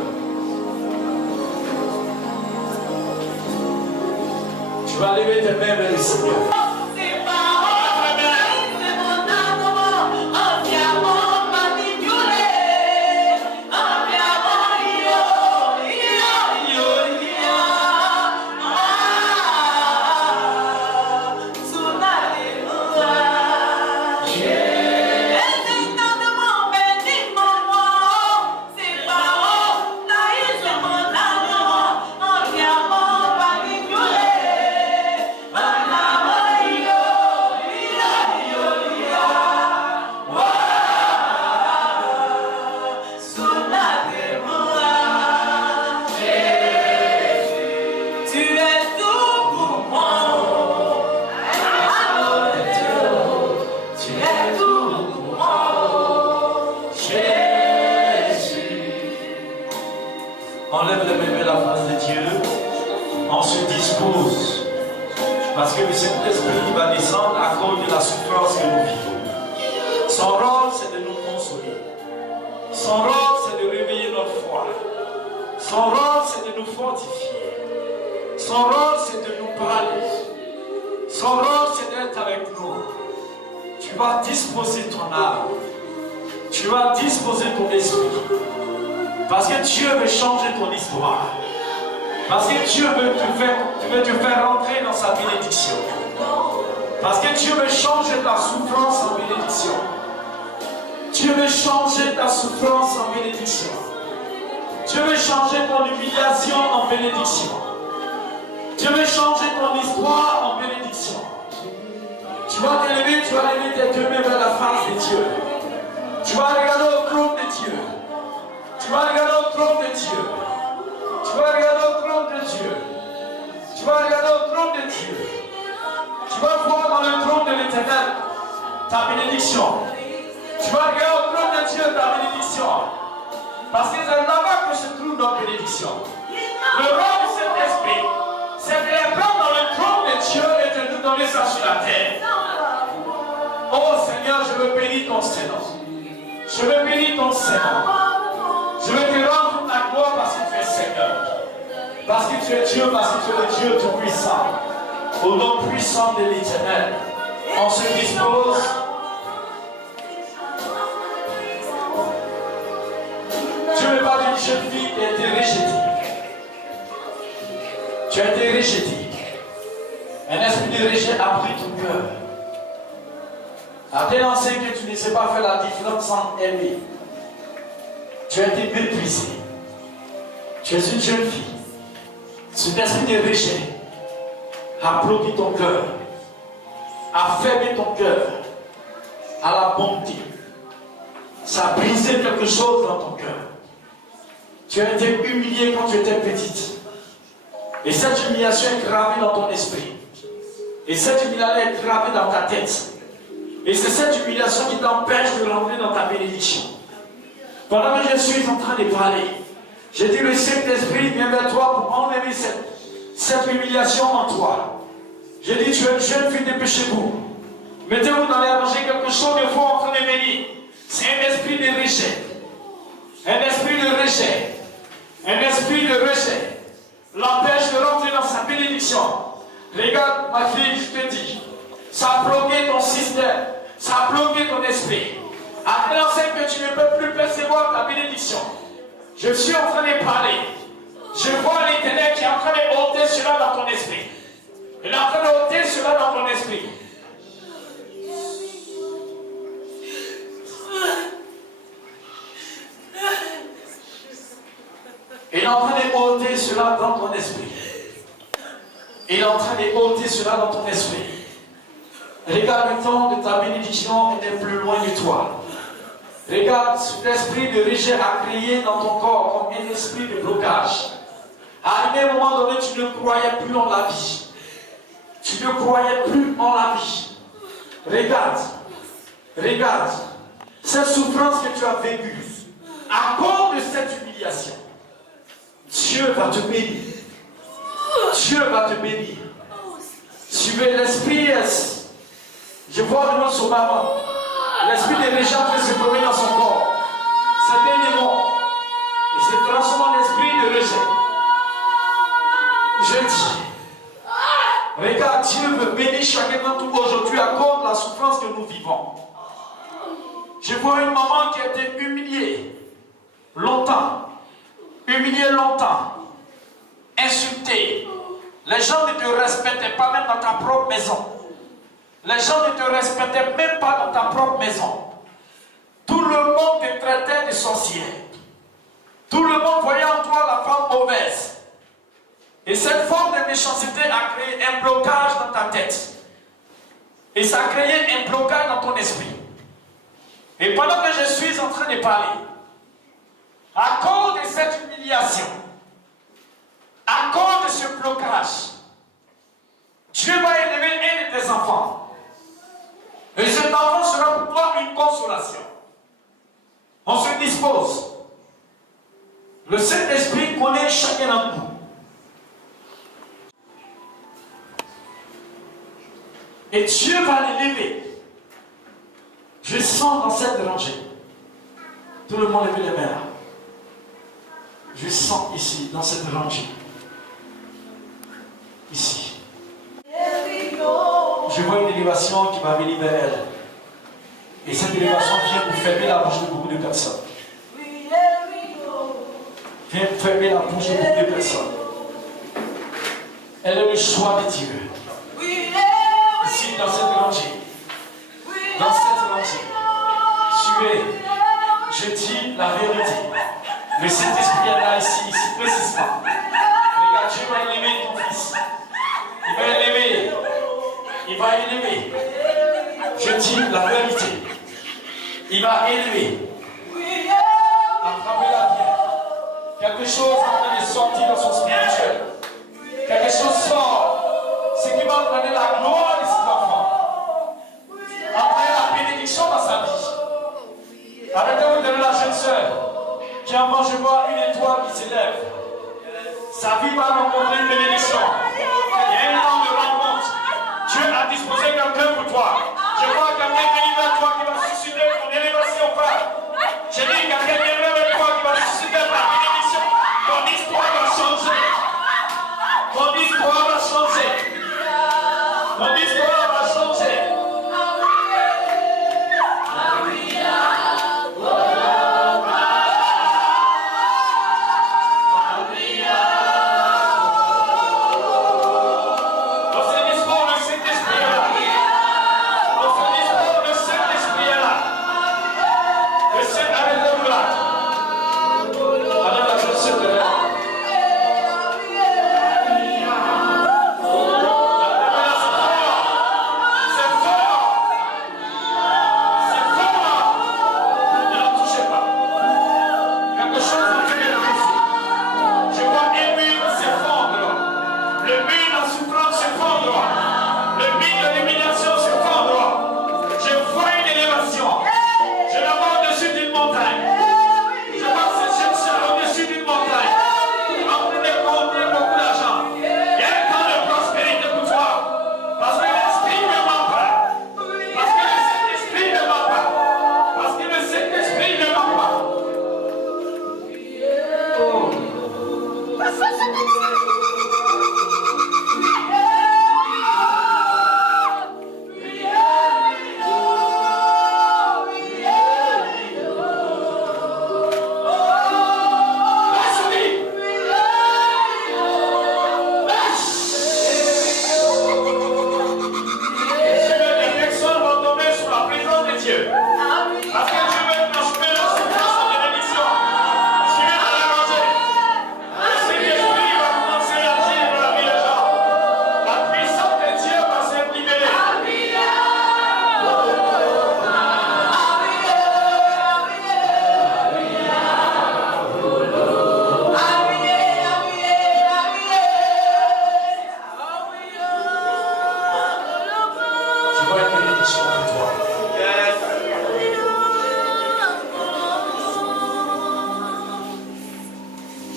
Tu vas lever tes mains vers le Seigneur. Parce que le Saint-Esprit va descendre à cause de la souffrance que nous vivons. Son rôle, c'est de nous consoler. Son rôle, c'est de réveiller notre foi. Son rôle, c'est de nous fortifier. Son rôle, c'est de nous parler. Son rôle, c'est d'être avec nous. Tu vas disposer ton âme. Tu vas disposer ton esprit. Parce que Dieu veut changer ton histoire. Parce que Dieu veut te faire rentrer dans sa bénédiction. Parce que Dieu veut changer ta souffrance en bénédiction. Dieu veut changer ta souffrance en bénédiction. Dieu veut changer ton humiliation en bénédiction. Dieu veut changer ton histoire en bénédiction. Tu vas te lever, tu vas lever tes deux mains vers la face de Dieu. Tu vas regarder au trône de Dieu. Tu vas regarder au trône de Dieu. Tu vas regarder au trône de Dieu. Tu vas regarder au trône de Dieu. Tu vas voir dans le trône de l'Éternel ta bénédiction. Tu vas regarder au trône de Dieu ta bénédiction. Parce que c'est là-bas que se trouve notre bénédiction. Le rôle de cet esprit, c'est de les prendre dans le trône de Dieu et de nous donner ça sur la terre. Oh Seigneur, je veux bénir ton Seigneur. Je veux bénir ton Seigneur. Je veux te rendre ta gloire parce que tu es Seigneur. Parce que tu es Dieu, parce que tu es le Dieu tout-puissant. Au nom puissant de l'Éternel, on se dispose. Tu me parles d'une jeune fille qui a été rejetée. Tu as été rejeté. Un esprit de rejet a pris ton cœur. A dénoncé que tu ne sais pas faire la différence sans aimer. Tu as été méprisé. Tu es une jeune fille. Cet esprit de rejet a bloqué ton cœur, a fermé ton cœur à la bonté. Ça a brisé quelque chose dans ton cœur. Tu as été humilié quand tu étais petite. Et cette humiliation est gravée dans ton esprit. Et cette humiliation est gravée dans ta tête. Et c'est cette humiliation qui t'empêche de rentrer dans ta bénédiction. Pendant que je suis en train de parler, j'ai dit le Saint-Esprit vient vers toi pour enlever cette humiliation en toi. J'ai dit tu es une jeune fille, dépêchez-vous. Mettez-vous dans les rangées quelque chose de fort en train de venir. C'est un esprit de rejet. Un esprit de rejet. Un esprit de rejet. L'empêche de rentrer dans sa bénédiction. Regarde ma fille, je te dis. Ça a bloqué ton système. Ça a bloqué ton esprit. À tel enseigne que tu ne peux plus percevoir ta bénédiction. Je suis en train de parler. Je vois l'Éternel qui est en train de ôter cela dans ton esprit. Il est en train de ôter cela dans ton esprit. Il est en train de ôter cela dans ton esprit. Il est en train de ôter cela dans ton esprit. Regarde le temps de ta bénédiction est plus loin de toi. Regarde, cet esprit de rejet a créé dans ton corps comme un esprit de blocage. À un moment donné, tu ne croyais plus en la vie. Tu ne croyais plus en la vie. Regarde, regarde, cette souffrance que tu as vécue, à cause de cette humiliation, Dieu va te bénir. Dieu va te bénir. Tu veux l'esprit, je vois le nom sur maman. L'esprit de rejet qui se promener dans son corps. C'est un démon. Il se transforme en esprit de rejet. Je dis, regarde, Dieu veut bénir chacun d'entre nous aujourd'hui à cause de la souffrance que nous vivons. Je vois une maman qui a été humiliée longtemps. Humiliée longtemps. Insultée. Les gens ne te respectaient pas même dans ta propre maison. Les gens ne te respectaient même pas dans ta propre maison. Tout le monde te traitait de sorcière. Tout le monde voyait en toi la femme mauvaise. Et cette forme de méchanceté a créé un blocage dans ta tête. Et ça a créé un blocage dans ton esprit. Et pendant que je suis en train de parler, à cause de cette humiliation, à cause de ce blocage, Dieu va élever un de tes enfants. Et cet enfant sera pour toi une consolation. On se dispose. Le Saint-Esprit connaît chacun d'entre nous. Et Dieu va l'élever. Je sens dans cette rangée. Tout le monde lève les mains là. Je sens ici, dans cette rangée. Ici. Je vois une élévation qui va venir vers elle. Et cette élévation vient pour fermer la bouche de beaucoup de personnes. Vient pour fermer la bouche de beaucoup de personnes. Elle est le choix de Dieu. Ici, dans cette rangée. Dans cette rangée. Je dis la vérité. Le Saint-Esprit est là, ici précisément. Regarde, Dieu va élever ton fils. Il va élever. Il va élever. Je dis la vérité. Il va élever. Attrapez-la bien. Quelque chose est en train de sortir dans son spirituel. Quelque chose sort. Ce qui va entraîner la gloire de ses enfants. Entraîner la bénédiction dans sa vie. Arrêtez-vous de la jeune sœur. Qui avant je vois une étoile qui s'élève. Sa vie va rencontrer une bénédiction. Il y a un temps de rencontre. Dieu a disposé quelqu'un pour toi. Je vois quelqu'un venir vers toi qui va susciter ton élévation, frère. J'ai dit quelqu'un vient vers toi qui va susciter ta bénédiction. Ton histoire va changer. Ton histoire va changer. Ton histoire va changer. bénédiction pour toi.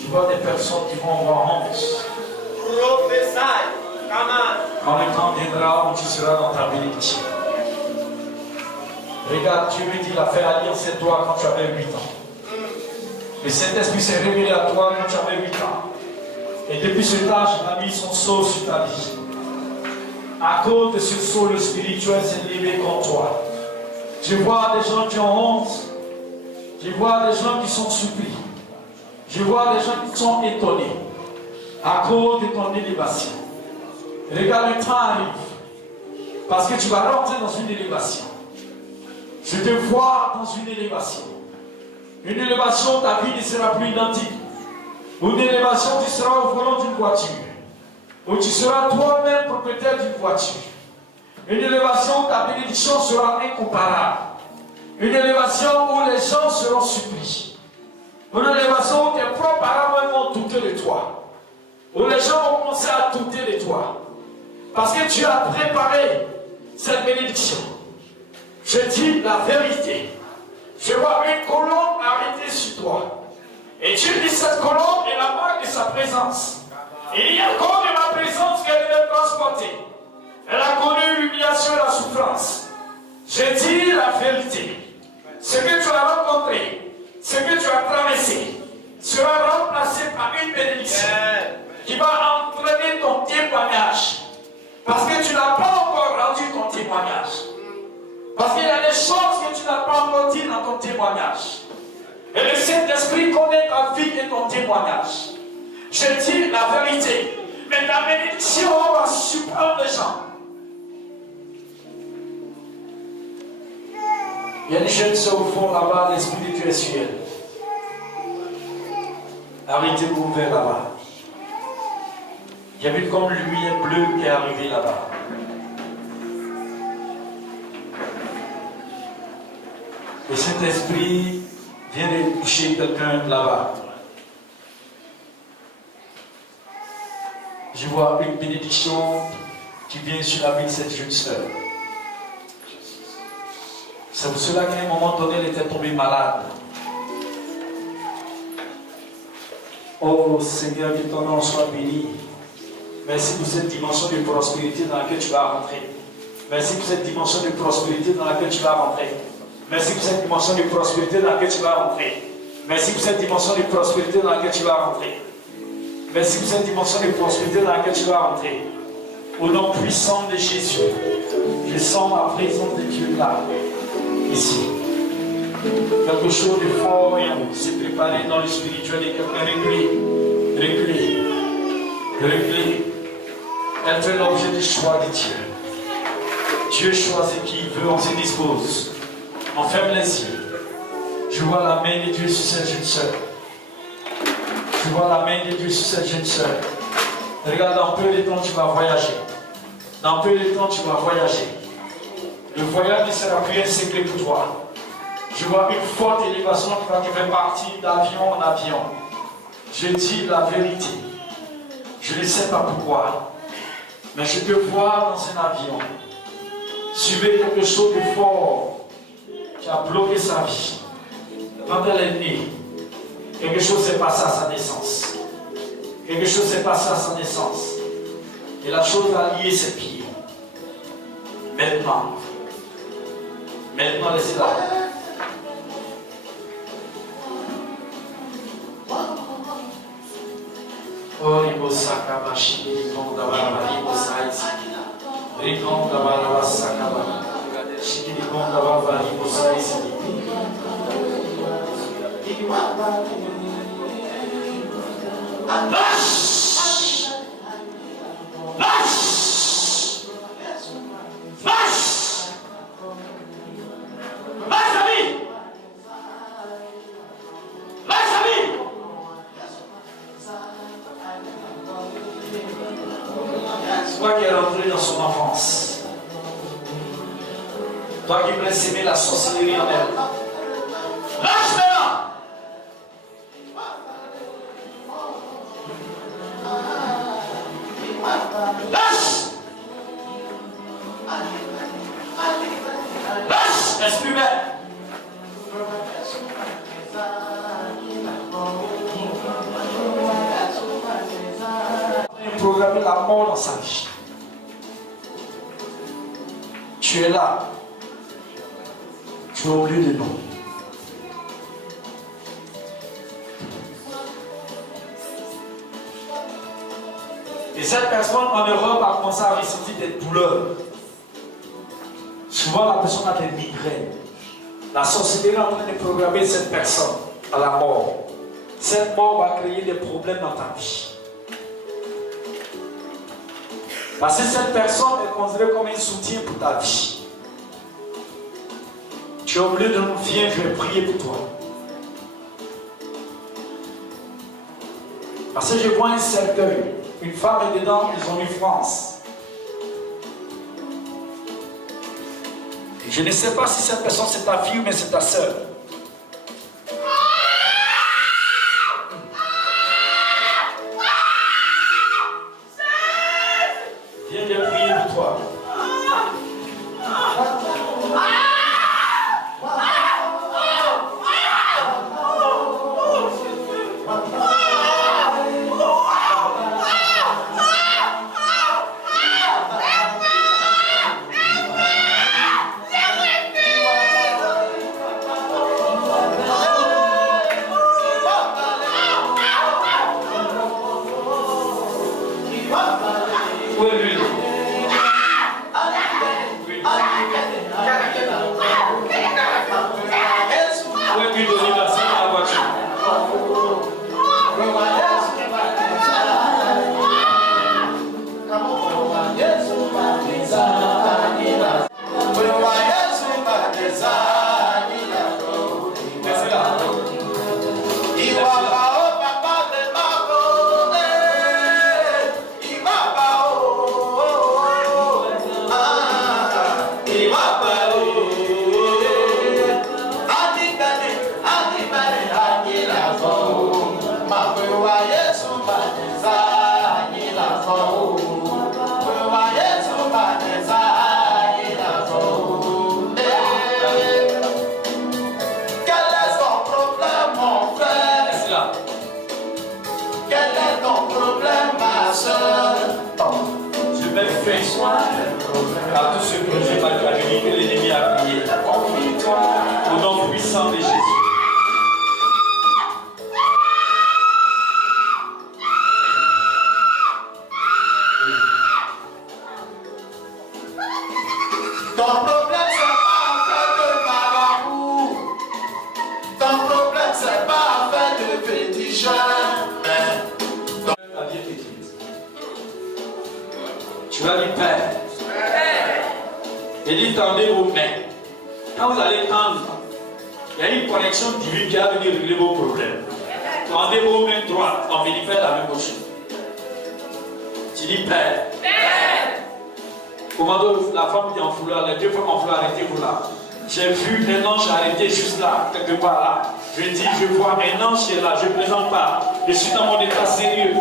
Je vois des personnes qui vont avoir honte. Quand le temps viendra où tu seras dans ta bénédiction. Regarde, Dieu me dit, il a fait alliance avec toi quand tu avais 8 ans. Le Saint-Esprit s'est révélé à toi quand tu avais 8 ans. Et depuis ce temps, il a mis son sceau sur ta vie. À cause de ce sceau, le spirituel s'est levé contre toi. Je vois des gens qui ont honte. Je vois des gens qui sont surpris. Je vois des gens qui sont étonnés à cause de ton élévation. Regarde, le temps arrive. Parce que tu vas rentrer dans une élévation. Je te vois dans une élévation. Une élévation, ta vie ne sera plus identique. Une élévation, tu seras au volant d'une voiture. Où tu seras toi-même propriétaire d'une voiture. Une élévation, ta bénédiction sera incomparable. Une élévation où les gens seront surpris. Une élévation où tes propres parents vont douter de toi. Où les gens vont commencer à douter de toi. Parce que tu as préparé cette bénédiction. Je dis la vérité. Je vois une colombe arrêtée sur toi. Et tu dis cette colombe est la marque de sa présence. Il y a encore de ma présence qu'elle devait transporter. Elle a connu l'humiliation et la souffrance. Je dis la vérité. Ce que tu as rencontré, ce que tu as traversé, sera remplacé par une bénédiction qui va entraîner ton témoignage. Parce que tu n'as pas encore rendu ton témoignage. Parce qu'il y a des choses que tu n'as pas encore dit dans ton témoignage. Et le Saint-Esprit connaît ta vie et ton témoignage. Je dis la vérité. Mais ta bénédiction va surprendre les gens. Il y a une jeune sœur au fond là-bas, l'Esprit de Dieu est sur elle. Arrêtez-vous vers là-bas. Il y avait comme lumière bleue qui est arrivée là-bas. Et cet esprit vient de toucher quelqu'un là-bas. Je vois une bénédiction qui vient sur la vie de cette jeune sœur. C'est pour cela qu'à un moment donné, elle était tombée malade. Oh Seigneur, que ton nom soit béni. Merci pour cette dimension de prospérité dans laquelle tu vas rentrer. Merci pour cette dimension de prospérité dans laquelle tu vas rentrer. Merci pour cette dimension de prospérité dans laquelle tu vas rentrer. Merci pour cette dimension de prospérité dans laquelle tu vas rentrer. Merci pour cette dimension de prospérité dans laquelle tu vas rentrer. Au nom puissant de Jésus, je sens la présence de Dieu là, ici. Quelque chose de fort et on s'est préparé dans le spirituel et quelqu'un régulier. Elle fait l'objet du choix de Dieu. Dieu choisit qui il veut, on se dispose. On ferme les yeux. Je vois la main de Dieu sur cette jeune sœur. Je vois la main de Dieu sur cette jeune sœur. Regarde, dans peu de temps, tu vas voyager. Dans peu de temps, tu vas voyager. Le voyage ne sera plus un secret pour toi. Je vois une forte élévation qui va partir d'avion en avion. Je dis la vérité. Je ne sais pas pourquoi. Mais je te vois dans un avion. Suivez quelque chose de fort qui a bloqué sa vie. Quand elle est née, quelque chose s'est passé à sa naissance. Quelque chose s'est passé à sa naissance. Et la chose a lié ses pieds. Maintenant, laissez-la. Oh, Ribosaka Bashi, Rikonda Baraba, Ribosaisi, Rikonda Baraba Sakaba, Shikirikonda Baraba, Ribosaisi. Lâche! Lâche! Lâche! Lâche la vie! Lâche la vie! Toi qui es rentré dans son enfance, toi qui voulais s'aimer la sorcellerie en elle, lâche maintenant! Lâche! Esprit vert. Programmer la mort dans sa vie. Tu es là. Tu es au lieu de nous. Et cette personne en Europe a commencé à ressentir des douleurs. Souvent la personne a des migraines. La sorcellerie est en train de programmer cette personne à la mort. Cette mort va créer des problèmes dans ta vie. Parce que cette personne est considérée comme un soutien pour ta vie. Tu es au milieu de nous, viens, je vais prier pour toi. Parce que je vois un cercueil. Une femme est dedans, ils ont eu France. Et je ne sais pas si cette personne c'est ta fille ou mais c'est ta soeur. Viens, je vais prier pour toi. À tous ceux que j'ai mal traduit, que l'ennemi a prié. Au nom puissant de Jésus. Ton problème c'est pas affaire de marabout. Ton problème c'est pas affaire de féticheur. La vie est écrite. Tu vas lui Père. Et dit tendez vos mains. Quand vous allez tendre, il y a une connexion divine qui va venir régler vos problèmes. Tendez vos mains droites. On finit faire la même chose. Tu dis Père. Commando, la femme qui est en foulard, les deux femmes en foulard, arrêtez-vous là. J'ai vu un ange arrêté juste là, quelque part là. Je dis, je vois un ange qui est là, je ne présente pas. Je suis dans mon état sérieux.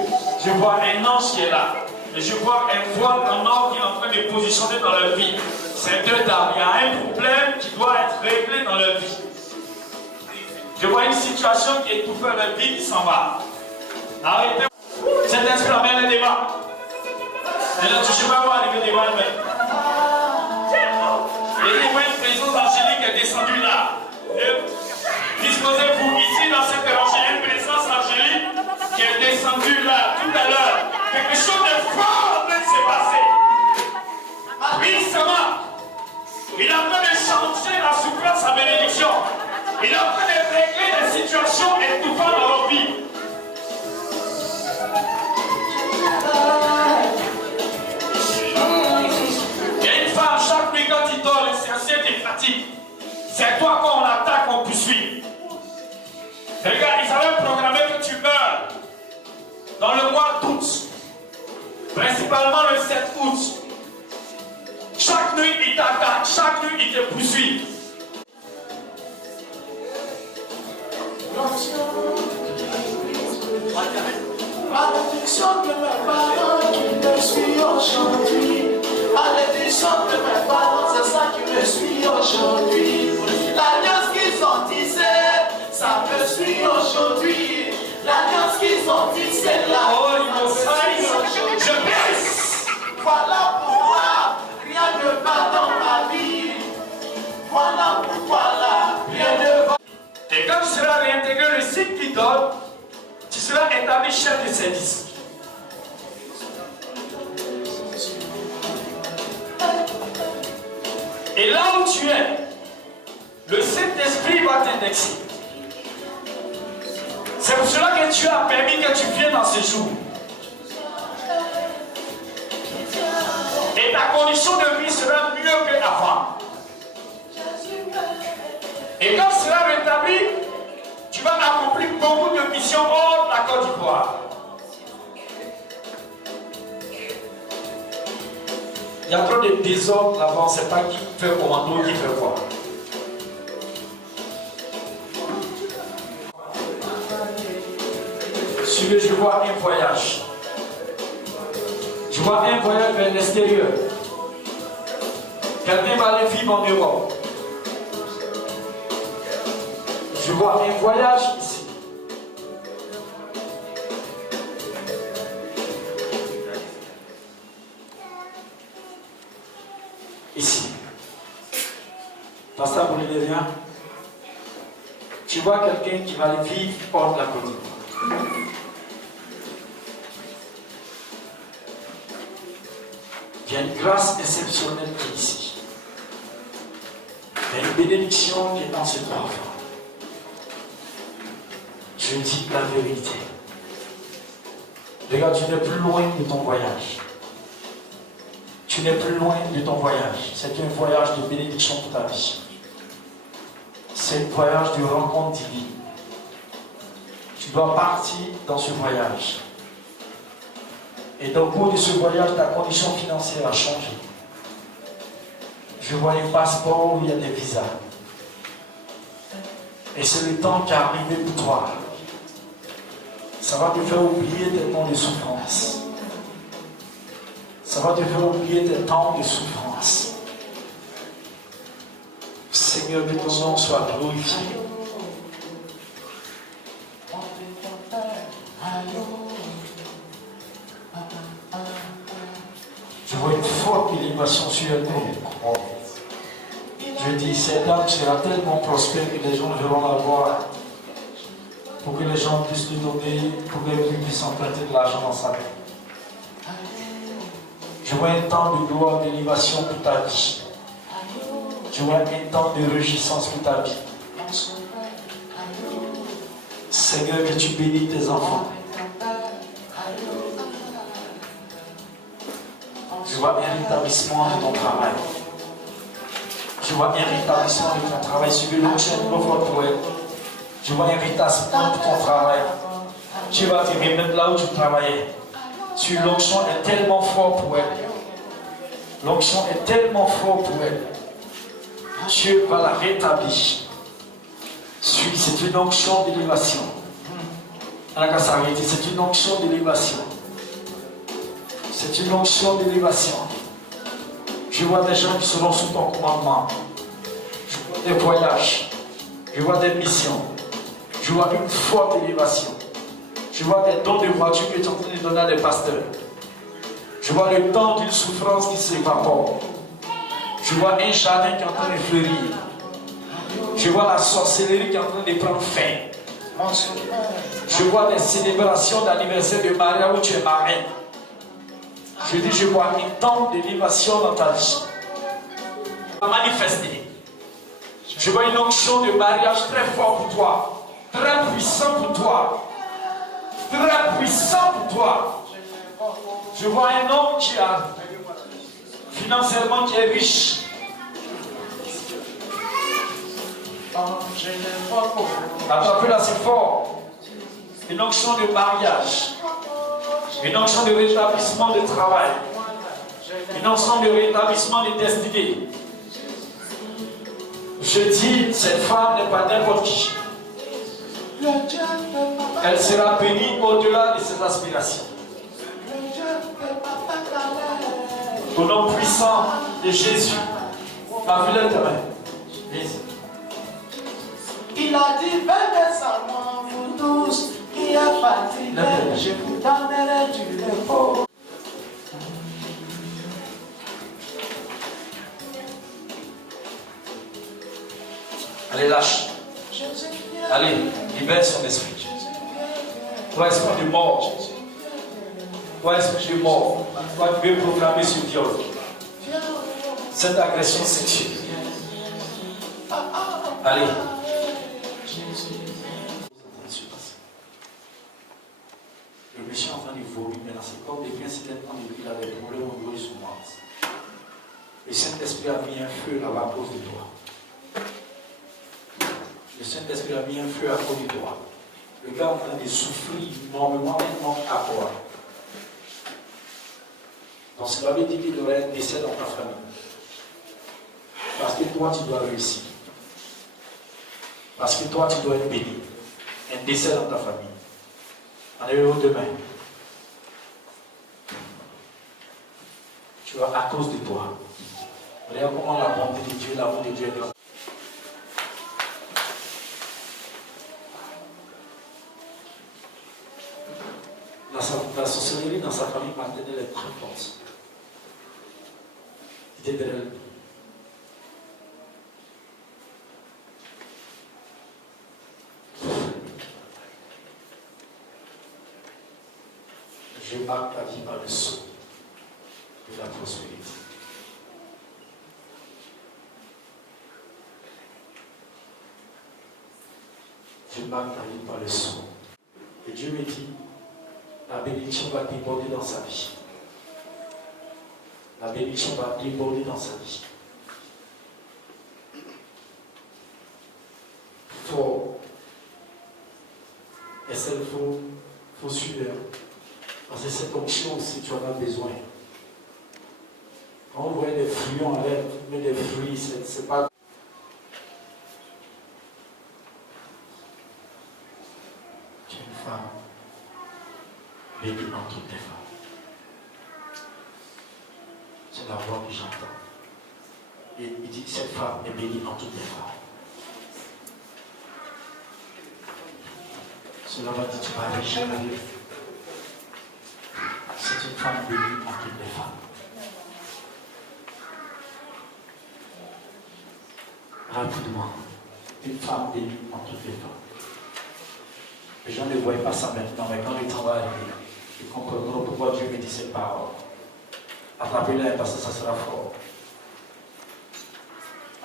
Je vois un ange qui est là. Et je vois un voile en or qui est en train de positionner dans leur vie. Ces deux dames, il y a un problème qui doit être réglé dans leur vie. Je vois une situation qui étouffe leur vie qui s'en va. Arrêtez. Cet esprit amène les débats. Et là, tu ne sais pas quoi arriver devant elle-même. Et il voit une présence angélique est descendue là. Disposez-vous ici dans cette rangée, une présence angélique qui est descendue là tout à l'heure. Quelque chose de fort vient de se passer. Puissamment. Il est en train de changer la souffrance en bénédiction. Il est en train de régler des situations étouffantes dans nos vies. Il y a une femme, chaque nuit quand il dort, le sorcier te fatigue. C'est toi qu'on attaque, on poursuit. Regarde, ils avaient programmé que tu meurs dans le mois d'août, principalement le 7 août. Chaque nuit, il t'attaque, chaque nuit, il te poursuit. Malédiction de mes parents qui me suit aujourd'hui. Malédiction de mes parents, c'est ça qui me suit aujourd'hui. c'est là. Oh, je baisse. Voilà pourquoi rien ne va dans ma vie. Voilà pourquoi là, rien ne va. Et quand tu seras réintégré le site qui donne, tu seras établi chef de service. Et là où tu es, le Saint-Esprit va t'indexer. C'est pour cela que Dieu a permis que tu viennes dans ce jour. Et ta condition de vie sera mieux qu'avant. Et quand tu seras rétabli, tu vas accomplir beaucoup de missions hors de la Côte d'Ivoire. Il y a trop de désordre là-bas, on ne sait pas qui fait commando, qui fait quoi. Suivez, je vois un voyage. Je vois un voyage vers l'extérieur. Quelqu'un va aller vivre en Europe. Je vois un voyage ici. Ici. Pasteur Bolivien, tu vois quelqu'un qui va aller vivre hors de la Côte d'Ivoire. Il y a une grâce exceptionnelle qui est ici. Il y a une bénédiction qui est dans cette enfant. Je dis la vérité. Regarde, tu n'es plus loin de ton voyage. Tu n'es plus loin de ton voyage. C'est un voyage de bénédiction pour ta vie. C'est un voyage de rencontre divine. Tu dois partir dans ce voyage. Et dans le cours de ce voyage, ta condition financière a changé. Je vois un passeport où il y a des visas. Et c'est le temps qui est arrivé pour toi. Ça va te faire oublier tes temps de souffrance. Ça va te faire oublier tes temps de souffrance. Seigneur, que ton nom soit glorifié. Je vois une forte élévation sur elle. Je dis, cette âme sera tellement prospère que les gens verront la voir. Pour que les gens puissent lui donner, pour qu'ils puissent emprunter de l'argent dans sa vie. Je vois un temps de gloire, d'élévation pour ta vie. Je vois un temps de réjouissance pour ta vie. Seigneur, que tu bénis tes enfants. Je vois un rétablissement de ton travail. Je vois un rétablissement de ton travail. Suivez l'enchaîne de votre poète. Je vois un rétablissement de ton travail. Tu vas te remettre là où tu travaillais. L'onction est tellement fort pour elle. L'onction est tellement fort pour elle. Dieu va la rétablir. C'est une onction d'élévation. C'est une onction d'élévation. C'est une onction d'élévation. Je vois des gens qui seront sous ton commandement. Je vois des voyages. Je vois des missions. Je vois une forte élévation. Je vois des dons de voitures que tu es en train de donner à des pasteurs. Je vois le temps d'une souffrance qui s'évapore. Je vois un jardin qui est en train de fleurir. Je vois la sorcellerie qui est en train de prendre fin. Je vois des célébrations d'anniversaire de mariage où tu es marraine. Je dis, je vois un temps d'élévation dans ta vie. Manifester. Je vois une onction de mariage très fort pour toi. Très puissant pour toi. Très puissant pour toi. Je vois un homme qui a financièrement qui est riche. Attrapez-la, c'est fort. Une onction de mariage. Une onction de rétablissement de travail. Une onction de rétablissement de destinée. Je dis, cette femme n'est pas n'importe qui. Elle sera bénie au-delà de ses aspirations. Au nom puissant de Jésus. Ma vilaine terrain. Il a dit, venez à moi, vous tous qui es fatigué, je vous donnerai du repos. Allez, lâche. Allez, libère son esprit. Toi, esprit de mort. Toi, esprit de mort. Toi, tu veux proclamer ce viol. Cette agression sexuelle. Allez. Le méchant est en train de vomir dans ses corps, devient certainement il a des problèmes au niveau de son ventre. Le Saint-Esprit a mis un feu là-bas à cause de toi. Le Saint-Esprit a mis un feu à cause de toi. Le gars est en train de souffrir énormément à quoi. Donc, ça veut dire qu'il y aurait un décès dans ta famille. Parce que toi, tu dois réussir. Parce que toi, tu dois être béni. Un décès dans ta famille. Allez-vous demain. Tu vois, à cause de toi. Regarde comment la bonté de Dieu, l'amour de Dieu est grande. La sorcellerie dans sa famille maternelle est très forte. Je marque ta vie par le sceau de la prospérité. Je marque ta vie par le sceau. Et Dieu me dit, la bénédiction va déborder dans sa vie. La bénédiction va déborder dans sa vie. Fort. Et c'est il faut suivre. Parce que cette onction aussi, tu en as besoin. Quand on voit des fruits en l'air, mais des fruits, c'est pas. Tu es une femme bénie dans toutes les femmes. C'est la voix que j'entends. Et il dit, cette femme est bénie dans toutes les femmes. Cela va dire, tu vas réussir. C'est une femme bénie dans toutes les femmes. Rapidement, une femme bénie dans toutes les femmes. Les gens ne voient pas ça maintenant, mais quand le temps va arriver, ils comprendront pourquoi Dieu me dit ces paroles. Attrapez-la parce que ça sera fort.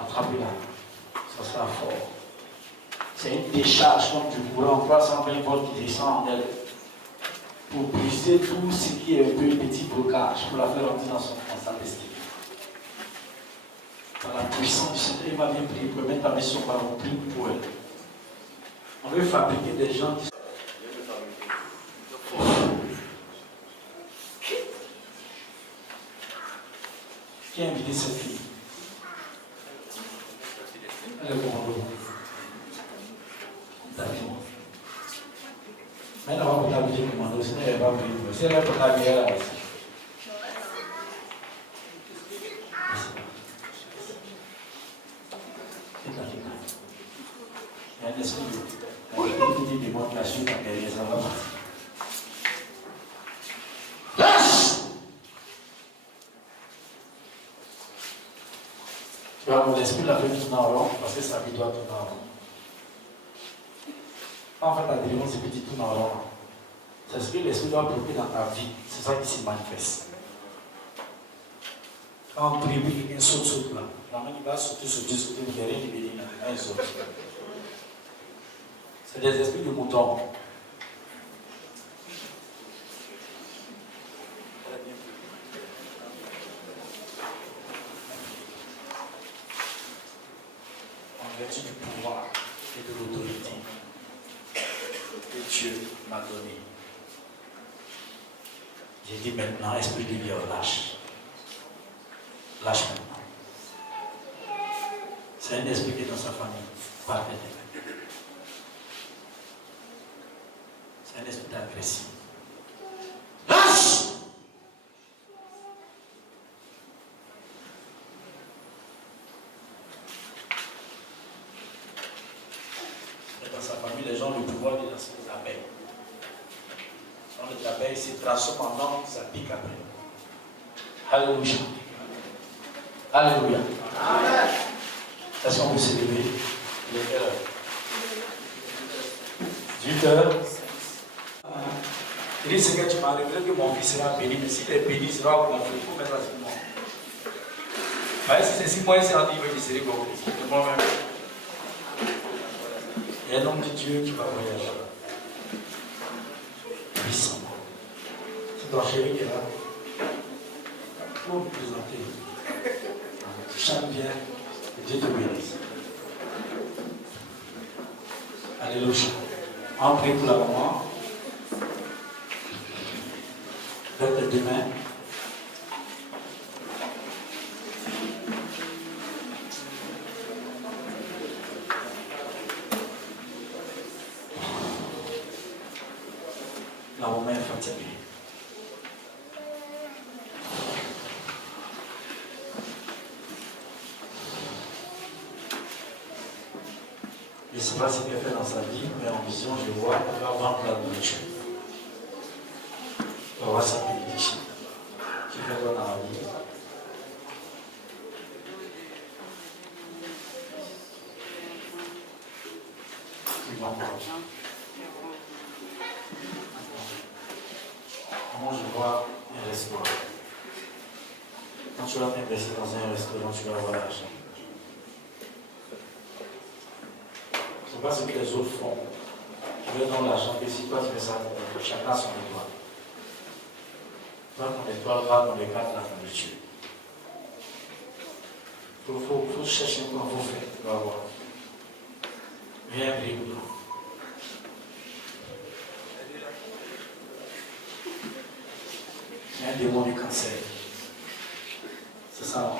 Attrapez-la, ça sera fort. C'est une décharge comme du courant 320 volts qui descend en elle pour briser tout ce qui est un peu petit blocage, pour la faire rentrer dans sa destinée. Par la puissance du Seigneur, il va bien prier pour mettre ta mission par un prix pour elle. On veut fabriquer des gens qui Qui a invité cette fille? Elle est commando. D'accord. Maintenant, on va vous habiller commando, sinon elle va briller. Si elle est pour t'habiller là aussi. Il y a un esprit qui demande la suite à quelqu'un, ça va partir. Tu vois, mon esprit l'a fait tourner en rond parce que sa vie doit tourner en rond. En fait, la délivrance, c'est petit tourne en rond. C'est ce que l'esprit doit bloquer dans ta vie. C'est ça qui s'y manifeste. Quand on prie, quelqu'un saute là. La main qui va sauter, vous verrez, il bénit, la main saute. C'est des esprits de mouton. En vertu du pouvoir et de l'autorité que Dieu m'a donné. J'ai dit maintenant, esprit de Dieu, lâche. Lâche maintenant. C'est un esprit qui est dans sa famille. Partez. C'est un esprit agressif. Lâche! Et dans sa famille, les gens ont le pouvoir de lancer des appels. l'abeille se transforme en homme, ça pique après. Alléluia. Alléluia. Amen. Est-ce qu'on peut se lever? Il est quelle heure? 18 heures. Il dit, Seigneur, tu m'as révélé que mon fils sera béni, mais s'il est béni, il sera gonflé. Il faut mettre à 6 mois. Si c'est 6 mois, il sera dit, il sera gonflé. C'est moi-même. Il y a un homme de Dieu qui va voyager. Puissant. C'est ton chéri qui est là. Pour vous présenter. Chante bien. Que Dieu te bénisse. Alléluia. On prie pour la maman. Lève tes deux mains. La maman est fatiguée. Je ne sais pas ce qu'elle fait dans sa vie, mais en vision, je vois qu'elle va vendre la nourriture. On va voir sa bénédiction. Qui fait quoi dans la vie? Qui va voir? Moi, je vois un restaurant. Quand tu vas t'investir dans un restaurant, tu vas avoir l'argent. Ce n'est pas ce que les autres font. Tu veux dans l'argent, que si toi tu fais ça, chacun son étoile. Toi, ton étoile va dans les cadres de la nourriture. Il faut chercher comment vous faites, tu vas voir. Viens, brille. Il y a un démon du cancer. C'est ça, non?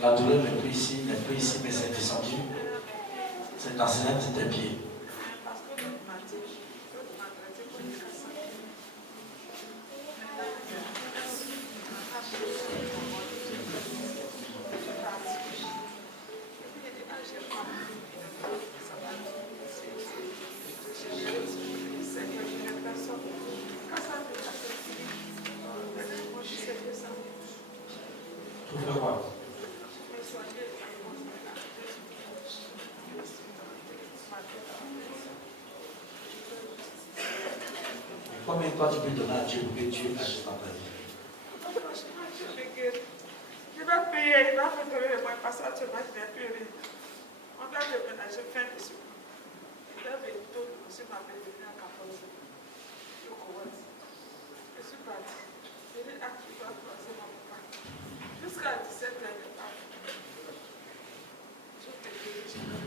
La douleur n'est plus ici, mais c'est descendu. C'est dans tes pieds. Tu fais quoi? Combien de temps tu peux donner à Dieu pour que Dieu agisse dans ta vie? Il va payer, il va faire les mois passés, tu vas te payer. On doit déménager fin de ce mois. Il va venir tout, monsieur m'appelle de venir à 14 h. Je suis parti. Je dis, ah, tu dois croiser mon papa. Jusqu'à 17 h, il n'est pas venu. Je te dis, je vais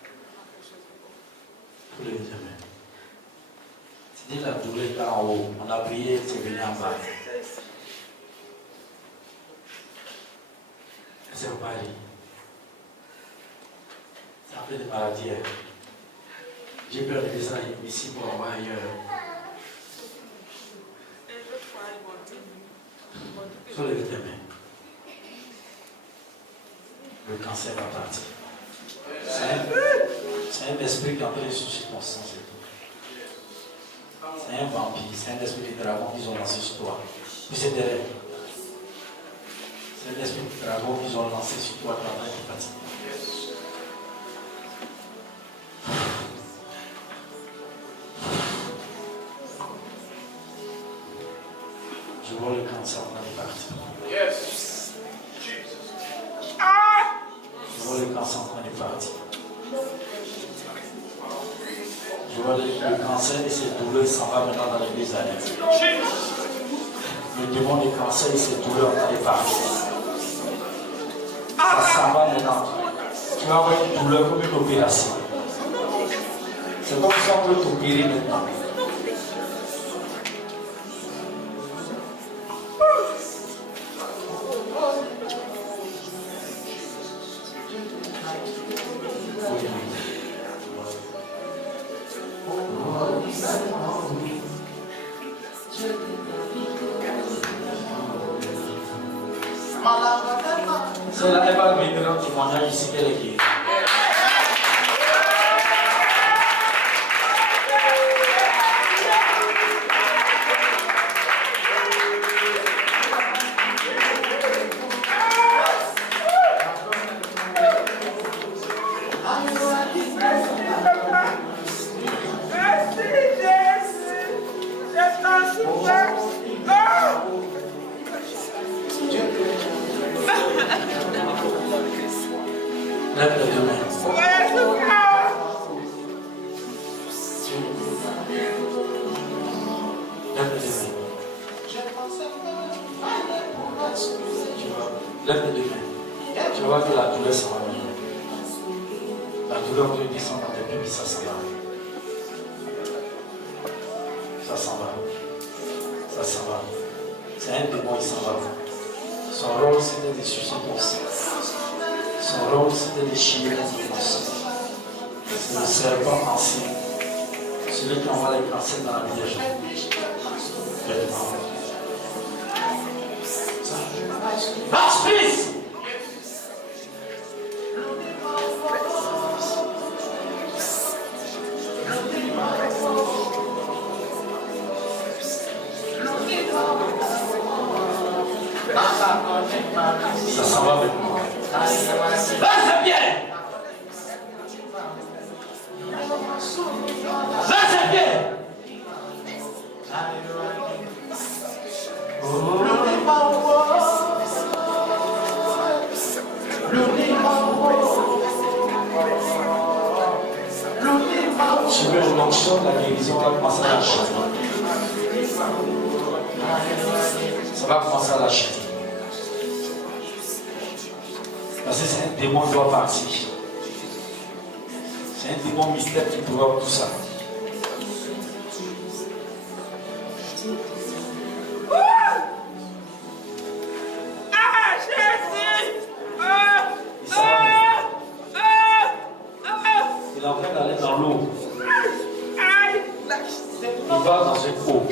faire quelque chose de bon. Pour les mains. Tu dis la douleur est en haut. On a prié, tu es venu en bas. C'est au Paris. C'est un peu de maladie. J'ai peur de ça ici pour avoir ailleurs. Soulève tes mains. Le cancer va partir. C'est un esprit qui est en train de chercher ton sang. C'est un vampire, c'est un esprit de dragon qu'ils ont lancé sur toi. Puis c'est derrière. C'est un esprit de dragon qu'ils ont lancé sur toi pendant que tu es fatigué. Je vois le cancer en train de partir. Yes. Je vois le cancer en train de partir. Je vois le cancer et ses douleurs s'en va maintenant dans l'église à l'aise. Le démon du cancer et ses douleurs en train de partir. Ça s'en va maintenant. Tu vas avoir une douleur comme une opération. C'est comme ça qu'on peut t'opérer maintenant. Celle-là, elle va venir en témoignage ici qu'elle est guérie. Lève les deux mains. Lève les deux mains. Lève les deux mains. Tu vas voir que la douleur s'en va venir. La douleur veut descendre dans tes pieds, ça s'en va. Ça s'en va. Ça s'en va. C'est un démon, il s'en va. Son rôle, c'était de sucer ton sang. Son rôle, c'était de chier les dimensions. C'est le serpent ancien. Celui qui envoie les cancers dans la vie des gens. Passe-fils! Ça s'en va avec moi. Laisse bien! Laisse bien! Tu veux l'onction de la guérison va commencer à lâcher. Ça va commencer à lâcher. Parce que c'est un démon qui doit partir. C'est un démon mystère qui provoque tout ça. Il est en train d'aller dans l'eau. Il va dans une eau.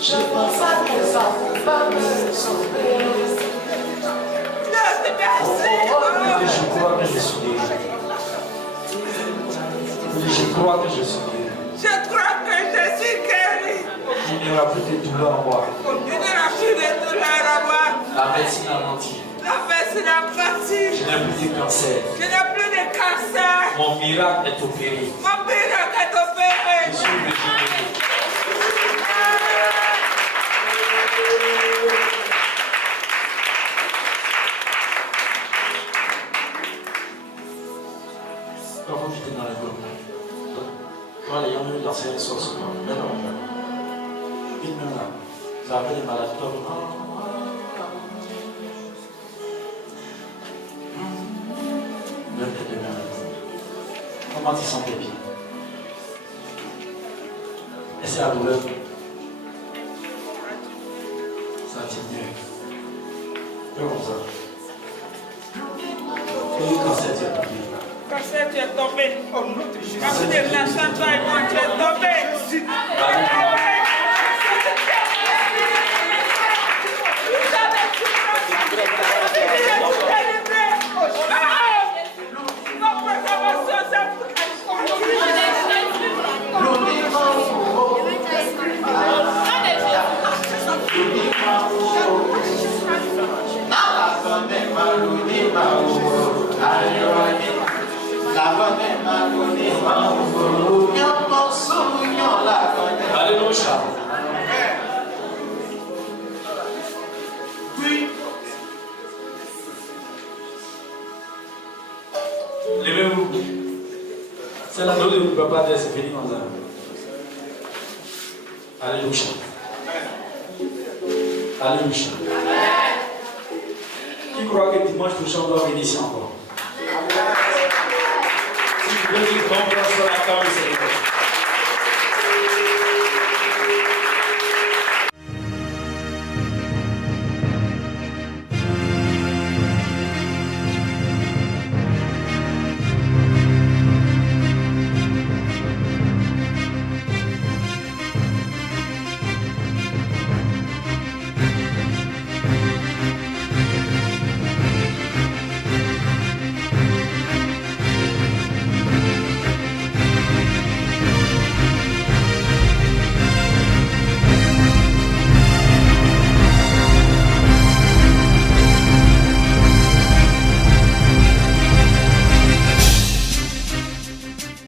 Je pensais que ça va me sauver. Je crois que je suis guéri. Je crois que je suis guéri. Je crois que je suis guéri. Il n'y aura plus de douleur en moi. Il n'y aura plus de douleur en moi. La médecine a menti. La médecine a menti. Je n'ai plus de cancer. Je n'ai plus de cancer. Mon miracle est opéré. Mon miracle est opéré. Je suis régénéré. Comment tu t'es dans la gueule? Toi, les gens veulent danser les sauces. Mais non, vite même là. Vous avez les malades. Lève tes deux mains maintenant. Comment tu sens tes pieds? Et c'est la douleur. Ça tient mieux. Fais comme ça. Et quand c'est tu es tombé? Cancer, tu es tombé. Au nom de Jésus. Quand tu es naissant, toi et moi, tu es tombé. Alléluia. Puis, levez-vous. C'est la note du papa de ce pays comme ça. Alléluia. Alléluia. Qui croit que dimanche prochain on doit venir ici encore? Si tu veux dire bon, prends sur la table, c'est